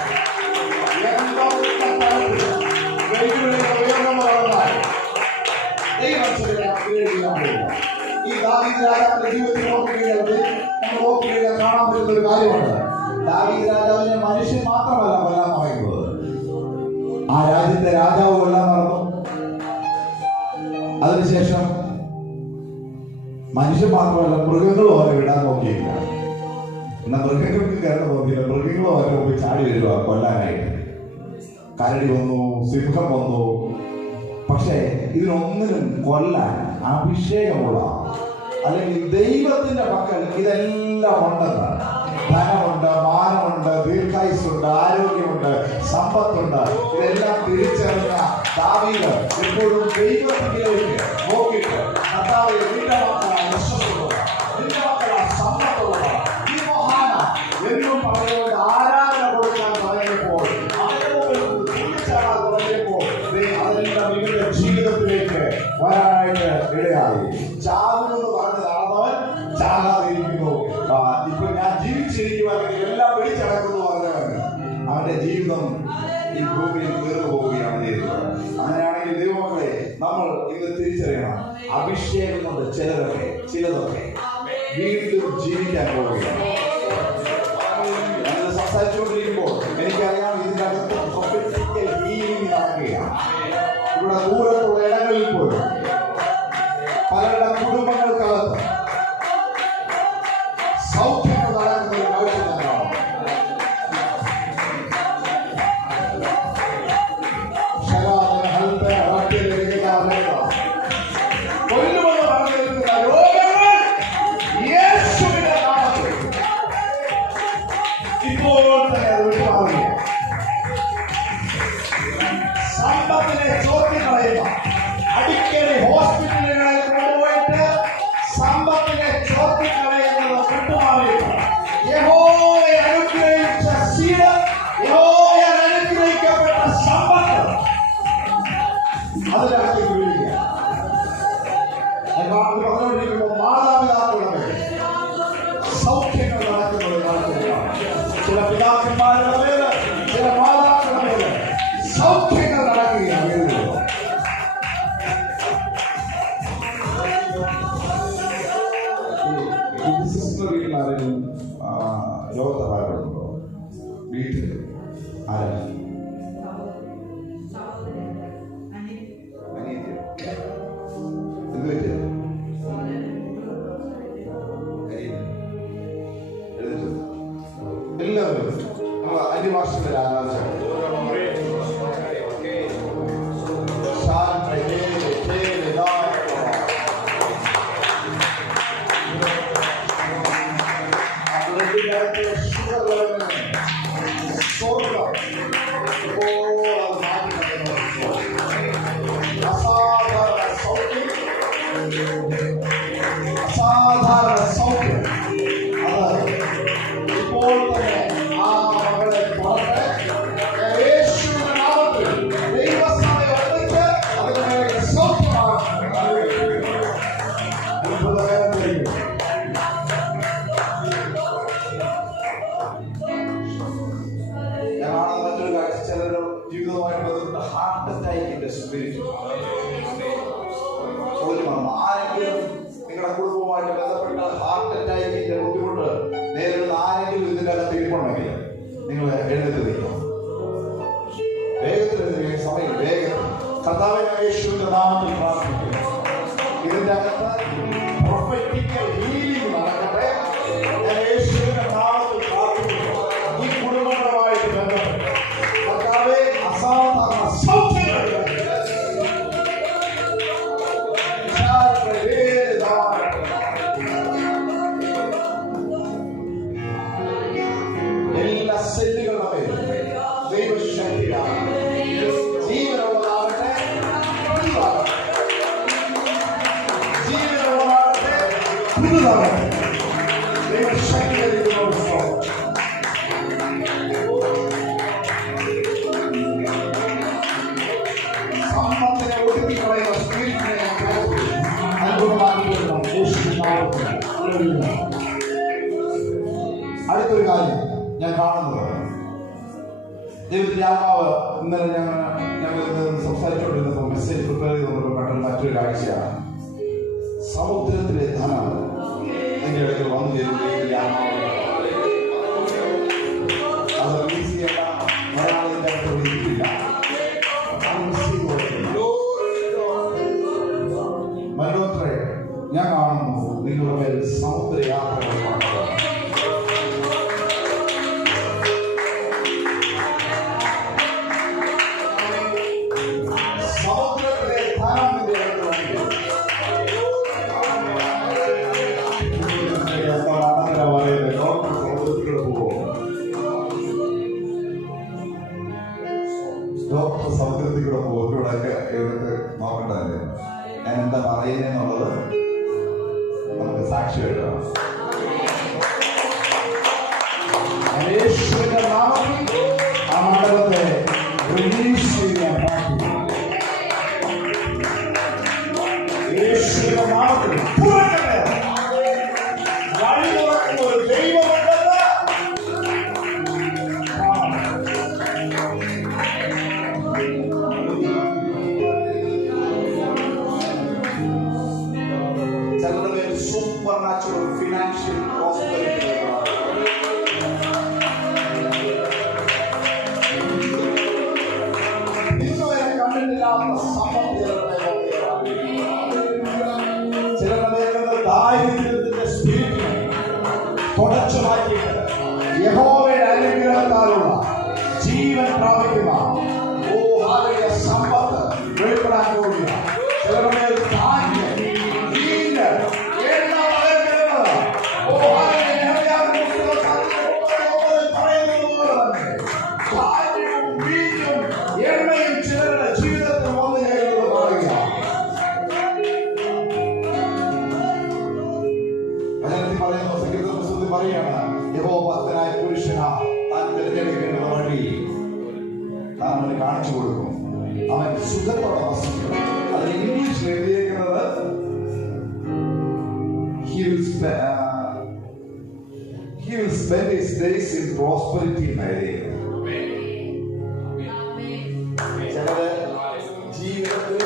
ദൈവം ചിലരെ അപ്ഗ്രേഡ് ചെയ്യാൻ പോവുക. ഈ ദാവീദ് രാജാവിന്റെ ജീവിതത്തിൽ നോക്കിക്കഴിഞ്ഞാൽ കാണാൻ പറ്റുന്ന ഒരു കാര്യമുണ്ട്. ദാവീദ് രാജാവിനെ മനുഷ്യൻ മാത്രമല്ല കൊല്ലാൻ പറയുന്നത്, ആ രാജ്യത്തെ രാജാവ് കൊല്ലാൻ നടന്നു. അതിനുശേഷം മനുഷ്യൻ മാത്രമല്ല മൃഗങ്ങളും അവരെ വിടാൻ നോക്കിയില്ല. എന്നാൽ മൃഗങ്ങൾക്ക് കയറാൻ നോക്കിയില്ല, മൃഗങ്ങളും അവരെ മുമ്പിൽ ചാടി വരിക കൊല്ലാനായിട്ട്. കരടി വന്നു, സിംഹം വന്നു. പക്ഷേ ഇതിനൊന്നിനും കൊല്ലാൻ അഭിഷേകമുള്ള, അല്ലെങ്കിൽ ദൈവത്തിന്റെ പക്കൽ ഇതെല്ലാം ഉണ്ടെന്ന്, ധനമുണ്ട്, മാനമുണ്ട്, ദീർഘായുസ്സുണ്ട്, ആരോഗ്യമുണ്ട്, സമ്പത്തുണ്ട്, ഇതെല്ലാം തിരിച്ചറിഞ്ഞ ദാവീദ് എപ്പോഴും ദൈവത്തിലേക്ക് നോക്കിയിട്ട് കർത്താവേ, നിന്റെ മക്കളാണ് വിശ്വസ്തത, നിന്റെ മക്കളാണ് സമ്പത്തുള്ളത്, ഈ മഹാന എന്നും പറഞ്ഞുകൊണ്ട് ആരാധന കൊടുക്കാൻ തുടങ്ങിയപ്പോൾ, തിരിച്ചറിയാൻ തുടങ്ങിയപ്പോൾ അതെല്ലാം ഇവരുടെ ജീവിതത്തിലേക്ക് വരാനായിട്ട് ഇടയായി. ചാകുമെന്ന് പറഞ്ഞ് നടന്നവൻ ചാകാതിരിക്കുന്നു. ഇപ്പൊ ഞാൻ ജീവിച്ചിരിക്കുവാണെങ്കിൽ എല്ലാം പിടിച്ചടക്കുന്നു പറഞ്ഞവൻ അവന്റെ ജീവിതം ഈ ഭൂമിയിൽ തീർന്നു പോവുകയാണ് ചെയ്തത്. അങ്ങനെയാണെങ്കിൽ ദൈവമക്കളെ, നമ്മൾ ഇന്ന് തിരിച്ചറിയണം, അഭിഷേകം കൊണ്ട് ചിലതൊക്കെ വീണ്ടും ജീവിക്കാൻ പോവുകയാണ്. ഞാനിത് സംസാരിച്ചുകൊണ്ടിരിക്കുമ്പോൾ എനിക്കറിയാം ഇതിന്റെ അകത്ത് പ്രൊഫറ്റിക്കൽ ഹീലിംഗ് നടക്കുകയാണ്. ഇവിടെ ദൂരത്തുള്ള ഇടങ്ങളിൽ പോലും പലരുടെ കുടുംബങ്ങൾക്കകത്ത് സൗഖ്യങ്ങൾ നടക്കുന്ന ഒരു കാഴ്ച കാണാം. കൊല്ലുമെന്ന് പറഞ്ഞിരിക്കുന്ന രോഗങ്ങൾ യേശുവിന്റെ നാമത്തിൽ ഇപ്പോൾ തന്നെ അത് വിട്ടുമാറുക. സമ്പത്തിനെ ചോദ്യം കളയുക. അടിക്കടി ഹോസ്പിറ്റലുകളിൽ കൊണ്ടുപോയിട്ട് സമ്പത്തിനെ ചോദ്യം കളയുന്നത് വിട്ടുമാറിയിട്ട് യഹോവയെ അനുഗ്രഹിച്ച സീഡ്, യഹോവയെ സിസ്റ്റർ വീട്ടിൽ ആരെങ്കിലും രോഗത്തപാടുണ്ടോ? വീട്ടിൽ ആരാ? എന്ത് പറ്റിയ? എല്ലാവരും 5 വർഷം വരെ ആരാധിച്ചു. അസാധാരണ സൗഖ്യം അത് ഇപ്പോൾ തന്നെ ആ മകളെ പുറത്ത് യേശുവിന്റെ നാമത്തിൽ ദൈവസഭയെ ഒന്നിച്ച് അതിനെ സൗഖ്യമാക്കണം. ഞാനാണ് മറ്റൊരു കാഴ്ച, ചിലരുടെ ജീവിതവുമായിട്ട് ബന്ധപ്പെട്ട ഹാർട്ട് അറ്റാക്കിന്റെ സ്പിരിറ്റ്. ആരെങ്കിലും നിങ്ങളുടെ കുടുംബവുമായിട്ട് ബന്ധപ്പെട്ട ഹാർട്ട് അറ്റാക്കിന്റെ ബുദ്ധിമുട്ട് നേരിടുന്ന ആരെങ്കിലും ഇതിന്റെ അകത്ത് ഇരിപ്പുണ്ടെങ്കിൽ നിങ്ങൾ എഴുന്നേറ്റ് നിൽക്കണം. വേഗത്തിൽ എഴുന്നേൽക്കാൻ സമയം, വേഗത്തിൽ കർത്താവിനെ യേശുവിന്റെ നാമത്തിൽ പ്രാർത്ഥിക്കുക. ഇതിന്റെ അകത്ത് പ്രൊഫറ്റിക്കൽ ഹീലിംഗ് നടക്കട്ടെ. ഞാൻ യേശുവിന്റെ നാമത്തിൽ പ്രാർത്ഥിക്കുന്നു. ഈ കുടുംബങ്ങളുമായിട്ട് ബന്ധപ്പെട്ട് കർത്താവെ അസാധാരണ സൗഖ്യം എല്ലാ സെല്ലുകളുടെ ദൈവശക്തിയാണ്. ജീവനുള്ളതാകട്ടെ, ജീവനുള്ളതാകട്ടെ, പുതുതാകട്ടെ. ദൈവശക്തി സമ്പത്തിനെ ഒടുക്കിക്കളയുന്ന സ്പിരിറ്റിനെ അടുത്തൊരു കാര്യം ഞാൻ കാണുന്നത്, ദൈവത്തിന്റെ ആത്മാവ് ഇന്നലെ ഞങ്ങൾ സംസാരിച്ചുകൊണ്ടിരുന്നപ്പോൾ മെസ്സേജ് പ്രിപ്പയർ ചെയ്തുകൊണ്ട് കണ്ട മറ്റൊരു കാഴ്ചയാണ്. സമുദ്രത്തിലെ ധനം നിന്റെ ഇടയ്ക്ക് വന്നു ചേരുന്ന അത് റിലീസ് ചെയ്യേണ്ട ഒരാളിന്റെ അടുത്ത് ഇരിക്കില്ല. മനോത്രേ, ഞാൻ കാണുന്നു നിങ്ങളുടെ മേൽ സമുദ്രയാത്രകൾ നടത്തുക. സമുദ്രത്തിലെ ധനത്തിന്റെ ഡോക്ടർ സമുദ്രത്തിൽ കൂടെ പോകും. ഇവിടെയൊക്കെ എഴുതിട്ട് നോക്കണ്ടല്ലേ ഞാൻ എന്താ പറയുന്നതെന്നുള്ളത് നമുക്ക് സാക്ഷി എഴുതാം. യേശുവിന്റെ നാമത്തിൽ ആ മണ്ഡലത്തെ റിലീസ് ചെയ്യാൻ പ്രാർത്ഥിക്കുന്നു. യേശുവിന്റെ നാമത്തിൽ വഴി തുറക്കുന്ന ഒരു ദൈവമുണ്ടെന്ന് ചിലരുടെ പേര് സൂപ്പർ നാച്ചുറൽ ഫിനാൻഷ്യൽ പ്രോസ്പെരിറ്റി. ഇന്നുവരെ കണ്ടിട്ടില്ലാത്ത സമ്പത്ത് ചിലരുടെ പേര് ദാരിദ്ര്യത്തിന്റെ സ്പിരിറ്റിനെ തുടച്ചു മാറ്റിയിട്ട് യഹോവയുടെ അനുഗ്രഹത്താലുള്ള ജീവൻ പ്രാപിക്കുന്ന സമ്പത്ത് വെളിപ്പെടാൻ പോകുക. ചിലരുടെ പേര് ധാന്യം എണ്ണയും ചിലരുടെ ജീവിതത്തിൽ വന്നു ചേരുന്നത് പറയുക. വചനത്തിൽ പറയുന്നു, സങ്കീർത്തന പുസ്തകത്തിൽ പറയുകയാണ്, യഹോവഭക്തനായ പുരുഷനാ താൻ തിരഞ്ഞെടുക്കേണ്ട വഴി താൻ അവന് കാണിച്ചു കൊടുക്കും. അവൻ സുഖത്തോടെ വസിക്കും. അതിൽ ഇംഗ്ലീഷിൽ എഴുതിയിരിക്കുന്നത് he will spend his days in prosperity എന്നായിരിക്കും. ചിലര് ജീവിതത്തിൽ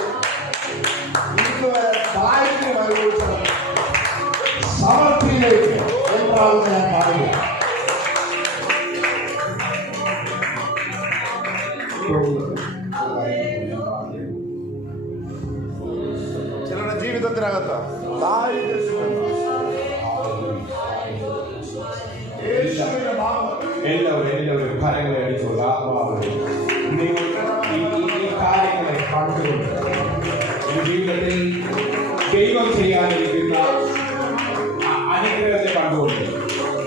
ഇതുവരെ ദാരിദ്ര്യം അനുഭവിച്ചത് സമൃദ്ധിയിലേക്ക് കർത്താവിനെ ഞാൻ പാടുക. ചിലരുടെ ജീവിതത്തിനകത്ത് എല്ലാവരും കാര്യങ്ങളെ അടിച്ചുകൊണ്ട് ആത്മാവ് നിങ്ങൾ ഈ കാര്യങ്ങളെ കണ്ടുകൊണ്ട് ജീവിതത്തിൽ ദൈവം ചെയ്യാനിരിക്കുന്ന അനുഗ്രഹത്തെ കണ്ടുകൊണ്ട്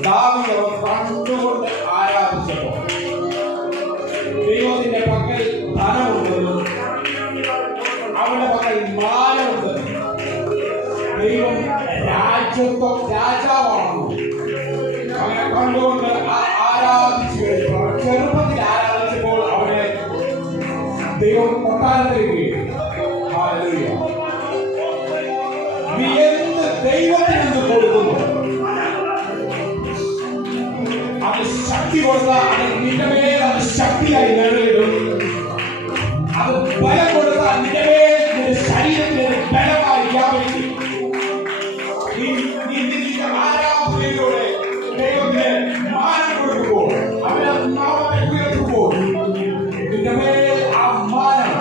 ദാവീദ് അവർ കണ്ടുകൊണ്ട് ആരാധിച്ചപ്പോൾ ദൈവത്തിന്റെ പക്കൽ ധനമുണ്ടെന്നും അവരുടെ പക്കൽ മാനമുണ്ടെന്നും ദൈവം രാജാവാണെന്നും അങ്ങനെ കണ്ടുകൊണ്ട് ആരാധിച്ചു കഴിഞ്ഞപ്പോൾ ചെറുപ്പത്തിൽ ആരാധിച്ചപ്പോൾ അവരെ ദൈവം കൊട്ടാരത്തിലേക്ക് നീ എന്ത് ദൈവത്തിനെന്ത് കൊടുക്കുന്നു അത് ശക്തി കൊടുത്താൽ നിന്റെ മേൽ അത് ശക്തിയായി നിലനിൽക്കും. അത് ബലം കൊടുത്താൽ നിന്റെ മേൽ നിന്റെ ശരീരത്തിന് ബലമായി വ്യാപിക്കും. ആരാധനയിലൂടെ ദൈവത്തിന് മാനം കൊടുക്കുമ്പോൾ അവരെ നാമത്തെ ഉയർത്തുമ്പോൾ നിന്റെ മേൽ ആ മാനം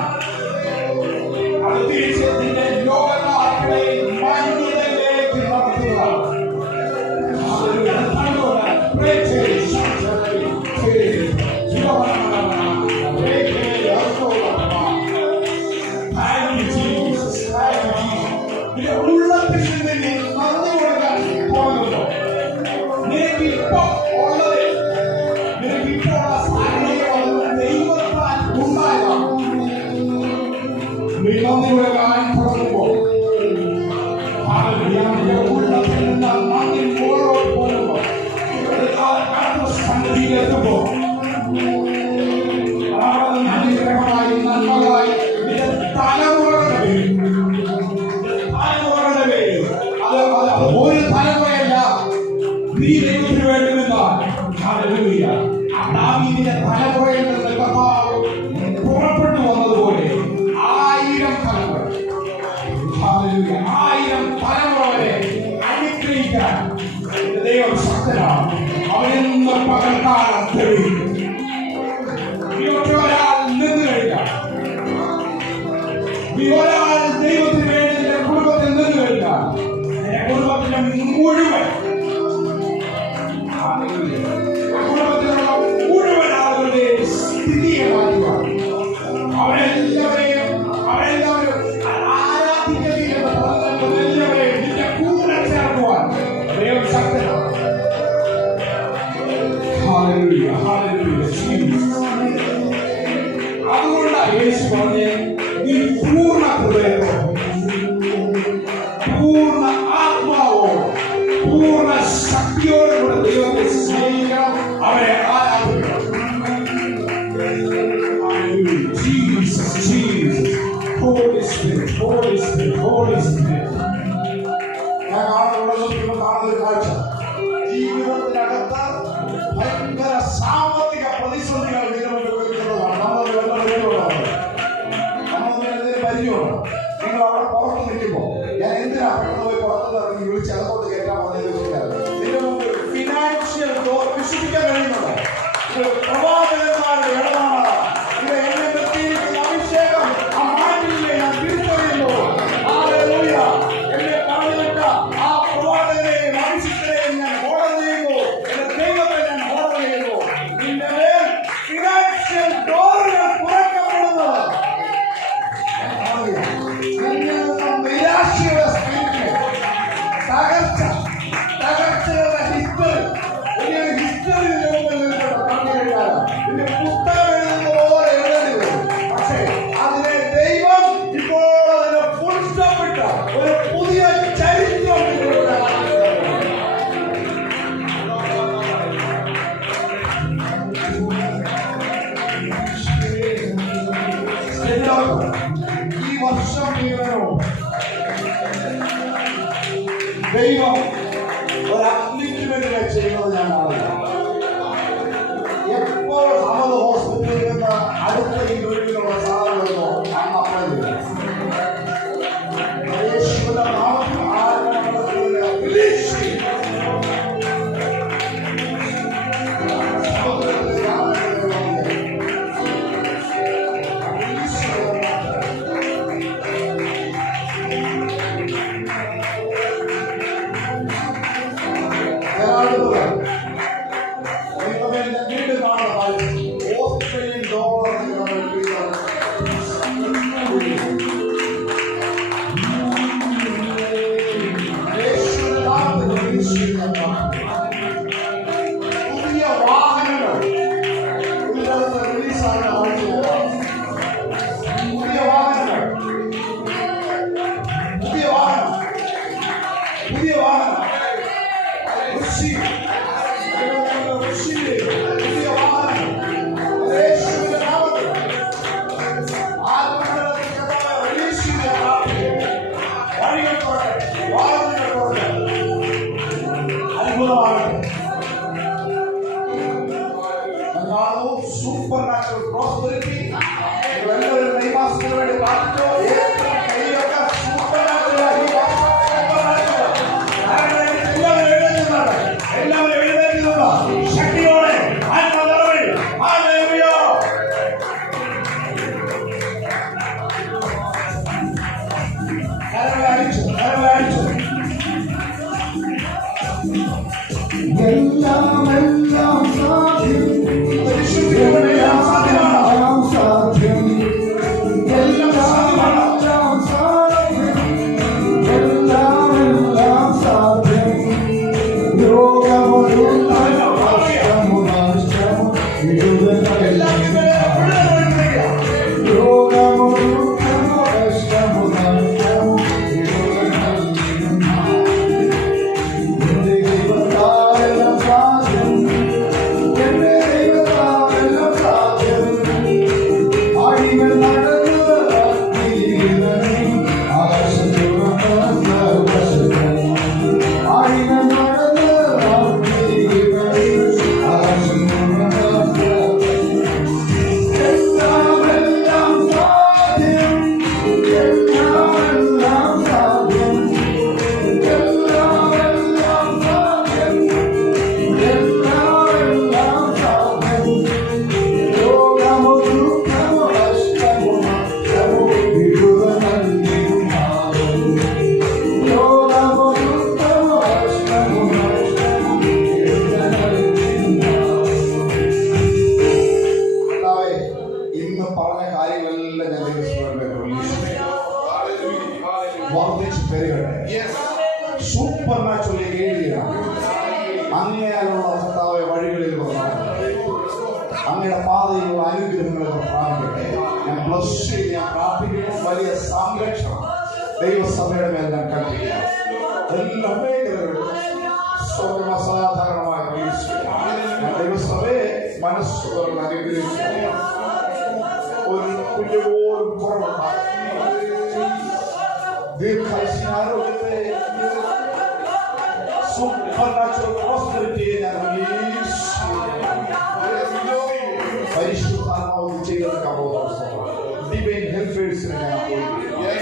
അത് തിരിച്ച് നിന്റെ ലോകത്തെ മാന്യതയിലേക്ക് നടത്തുന്നതാണ്. ഉള്ളത്തിൽ നിന്ന് നീ നന്ദി കൊടുക്കാൻ പോകുന്നുണ്ടോ? നിനക്കിപ്പോ ഉള്ളത് നിനക്കിപ്പോ ദൈവത്താൽ ഉണ്ടായതാണ്. നീ നന്ദി കൊടുക്കാൻ തുടങ്ങുമ്പോൾ ഉള്ളത്തിൽ നിന്ന് നന്ദി മുകളോട്ട് പോകുമ്പോൾ സംഗതിയിലെത്തുമ്പോൾ അനുഗ്രഹമായി നന്മകളായി നിന്റെ തലമുറകളുടെ പേരിൽ അത് ഒരു തലമുറയല്ല, നീ ദൈവത്തിന് വേണ്ടി നിന്നാൽ ദാവീദിന്റെ തലമുറയിൽ നിന്ന് കർത്താവ് പുറപ്പെട്ടു വന്നതുപോലെ 1000 തലമുറ 1000 തലമുറ വരെ അനുഗ്രഹിക്കാൻ ദൈവം ശക്തനാണ്. അവനെന്ന് പകൽക്കാലം തെളിയിക്കും. ഒരാൾ നിന്ന് കഴിഞ്ഞാൽ ഒരാൾ ദൈവത്തിന് വേണ്ടി നിന്റെ കുടുംബത്തിൽ നിന്ന് കഴിഞ്ഞാൽ നിന്റെ കുടുംബത്തിന്റെ മുഴുവൻ ആളുകളുടെ സ്ഥിതിയെ മാറ്റുക. അവരെല്ലാവരെയും ആരാധിക്കുകയെന്ന് പറഞ്ഞവരെല്ലാവരെയും നിന്റെ കൂടെ ചേർക്കുവാൻ ദൈവം ശക്തനാണ്. അതുകൊണ്ടാണ് യേശു പറഞ്ഞ് നീ പൂർണ്ണ ഹൃദയത്തോടെ പൂർണ്ണ ആത്മാവോടെ പൂർണ്ണ ശക്തിയോടുകൂടെ ദൈവത്തെ സ്നേഹിക്കണം, അവരെ ആരാധിക്കണം. Jesus, Jesus, Holy Spirit, Holy Spirit, Holy Spirit. ഞാൻ കാണുന്നൊരു കാഴ്ച, ജീവിതത്തിനകത്ത് ഭയങ്കര സാമ്പത്തിക പ്രതിസന്ധികൾ നേരിടുന്നതാണ്. നമ്മളൊന്നും പരിചയമാണ്. നിങ്ങൾ അവിടെ പുറത്ത് നിൽക്കുമ്പോൾ ഞാൻ എന്തിനാ പെട്ടെന്ന് പോയി പുറത്ത് ഇറങ്ങി വിളിച്ച് അതുകൊണ്ട് കേൾക്കാൻ പറഞ്ഞത് നിന്റെ മുമ്പിൽ ഫിനാൻഷ്യൽ വിശ്വസിക്കാൻ കഴിയുന്നുണ്ടോ? ഇത് പ്രവാചകന്മാരുടെ ഇടമാണ്. ഇത് എന്നെ നിർത്തിയിരിക്കുന്ന അഭിഷേകം ആ മാറ്റില്ലേ ഞാൻ തിരിച്ചറിയുന്നു. എന്നെ പറഞ്ഞിട്ട ആ പ്രവാചകനെയും അഭിഷിക്തനെയും ഞാൻ ഓർഡർ ചെയ്യുന്നു. എന്റെ ദൈവത്തെ ഞാൻ ഓർഡർ ചെയ്യുന്നു. നിന്റെ മേൽ ഫിനാൻഷ്യൽ ഡോറുകൾ തുറക്കപ്പെടുന്നത് നിരാശയുടെ സ്പിരിറ്റിനെ തകർച്ചയുടെ ഹിസ്റ്ററി വലിയൊരു ഹിസ്റ്ററി പിന്നെ പുസ്തകം എഴുതുന്ന പോലെ എഴുതേണ്ടി വരും. പക്ഷേ അതിനെ ദൈവം ഇപ്പോൾ അതിനെ ഫുൾ സ്റ്റോപ്പ് ഇട്ട ഒരു പുതിയ ചരിത്രം ഈ വർഷം മുഴുവനും ദൈവം ഒരു അപ്ലിറ്റ്മെന്റ് ചെയ്യുന്നത് ഞാൻ കാണുന്നു. എപ്പോൾ അമത് ഹോസ്പിറ്റലിൽ നിന്ന് അടുത്ത ഇന്റർവ്യൂവിനുള്ള സാധനങ്ങളോ അന്ന് അപ്ലൈ ചെയ്തു. യേശുവിന്റെ നാമത്തിൽ ആരോഗ്യം receive. Receive. പുതിയ വാഹനം യേശുവിന്റെ നാമത്തിൽ ആത്മമണ്ഡലത്തിൽ കർത്താവേ റിലീസ് ചെയ്ത വഴികൾ തുറക്കട്ടെ, വാതിലുകൾ തുറക്കട്ടെ, അത്ഭുതമാകട്ടെ. Supernatural prosperity. എല്ലാവരും മെയ് മാസത്തിന് വേണ്ടി പ്രാർത്ഥിച്ചോ. കൈയൊക്കെ സൂപ്പർ നാച്ചുറൽ, എല്ലാവരും എഴുന്നേൽക്കുന്നുണ്ടോ ശക്തിയോടെ ആത്മനിറവിൽ. ഹല്ലേലൂയ. കരങ്ങളെ അടിച്ചു, കരങ്ങളെ അടിച്ചു. എല്ലാം സാധ്യം, എല്ലാം സാധ്യം, എല്ലാം സാധ്യം, എല്ലാം സാധ്യം. രോഗമൊരു നഷ്ടമു നഷ്ടമു രോഗമൊരു നഷ്ടമു നഷ്ടമു സൂപ്പർ നാച്ചുറൽ ഏരിയയാണ്. അങ്ങനെയുള്ള കർത്താവെ വഴികളിൽ അങ്ങയുടെ പാതയിലുള്ള അനുഗ്രഹങ്ങളൊക്കെ പ്രാപിക്കട്ടെ. ഞാൻ ബ്ലസ് ചെയ്ത് ഞാൻ പ്രാർത്ഥിക്കുന്നു. വലിയ സംരക്ഷണം ദൈവസഭയുടെ മേൽ ഞാൻ കൽപ്പിക്കുന്നു. എല്ലാ മേഖലകളിലും സ്വർഗം അസാധാരണമായി ദൈവസഭയെ മനസ്സുകൊണ്ട് അനുഗ്രഹിക്കുന്നു. ഒരു കുഞ്ഞുപോലും കുറവുണ്ടാകും. ദീർഘായുസ്സാരോഗ്യത്തെ supernatural prosperity ഞാൻ റിലീസ് പരിശുദ്ധാത്മാവ് ചെയ്തെടുക്കാൻ ഡിവൈൻ ഹെൽപ്പേഴ്സിനെ ഞാൻ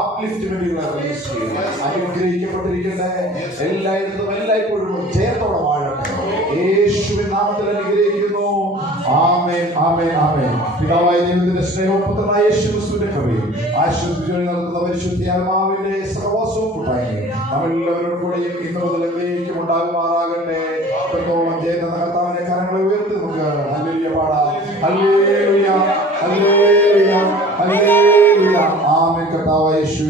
അപ്ലിഫ്റ്റിന് റിലീസ് ചെയ്യുന്നു. അനുഗ്രഹിക്കപ്പെട്ടിരിക്കട്ടെ. എല്ലായിടത്തും എല്ലായ്പ്പോഴും ജയത്തോടെ വാഴട്ടെ. യേശുവിൻ നാമത്തിൽ അനുഗ്രഹിക്കുന്നു. ആമേൻ, ആമേൻ, ആമേൻ. പിതാവായ ദൈവത്തിന്റെ സ്നേഹവും പുത്രനായ യേശു ക്രിസ്തുവിന്റെ കൃപയും ആശീർവദിച്ചു നടത്തുന്ന പരിശുദ്ധാത്മാവിന്റെ സഹവാസവും കൂട്ടായി നമ്മളെല്ലാവരോടും കൂടെയും ഇന്ന് മുതൽ എന്നേക്കും ഉണ്ടാകുമാറാകട്ടെ. കർത്താവിന്റെ കരങ്ങളെ ഉയർത്തി നമുക്ക് ഹല്ലേലൂയ പാടാം. ഹല്ലേലൂയ, ഹല്ലേലൂയ, ഹല്ലേലൂയ. ആമേൻ. കർത്താവായ യേശു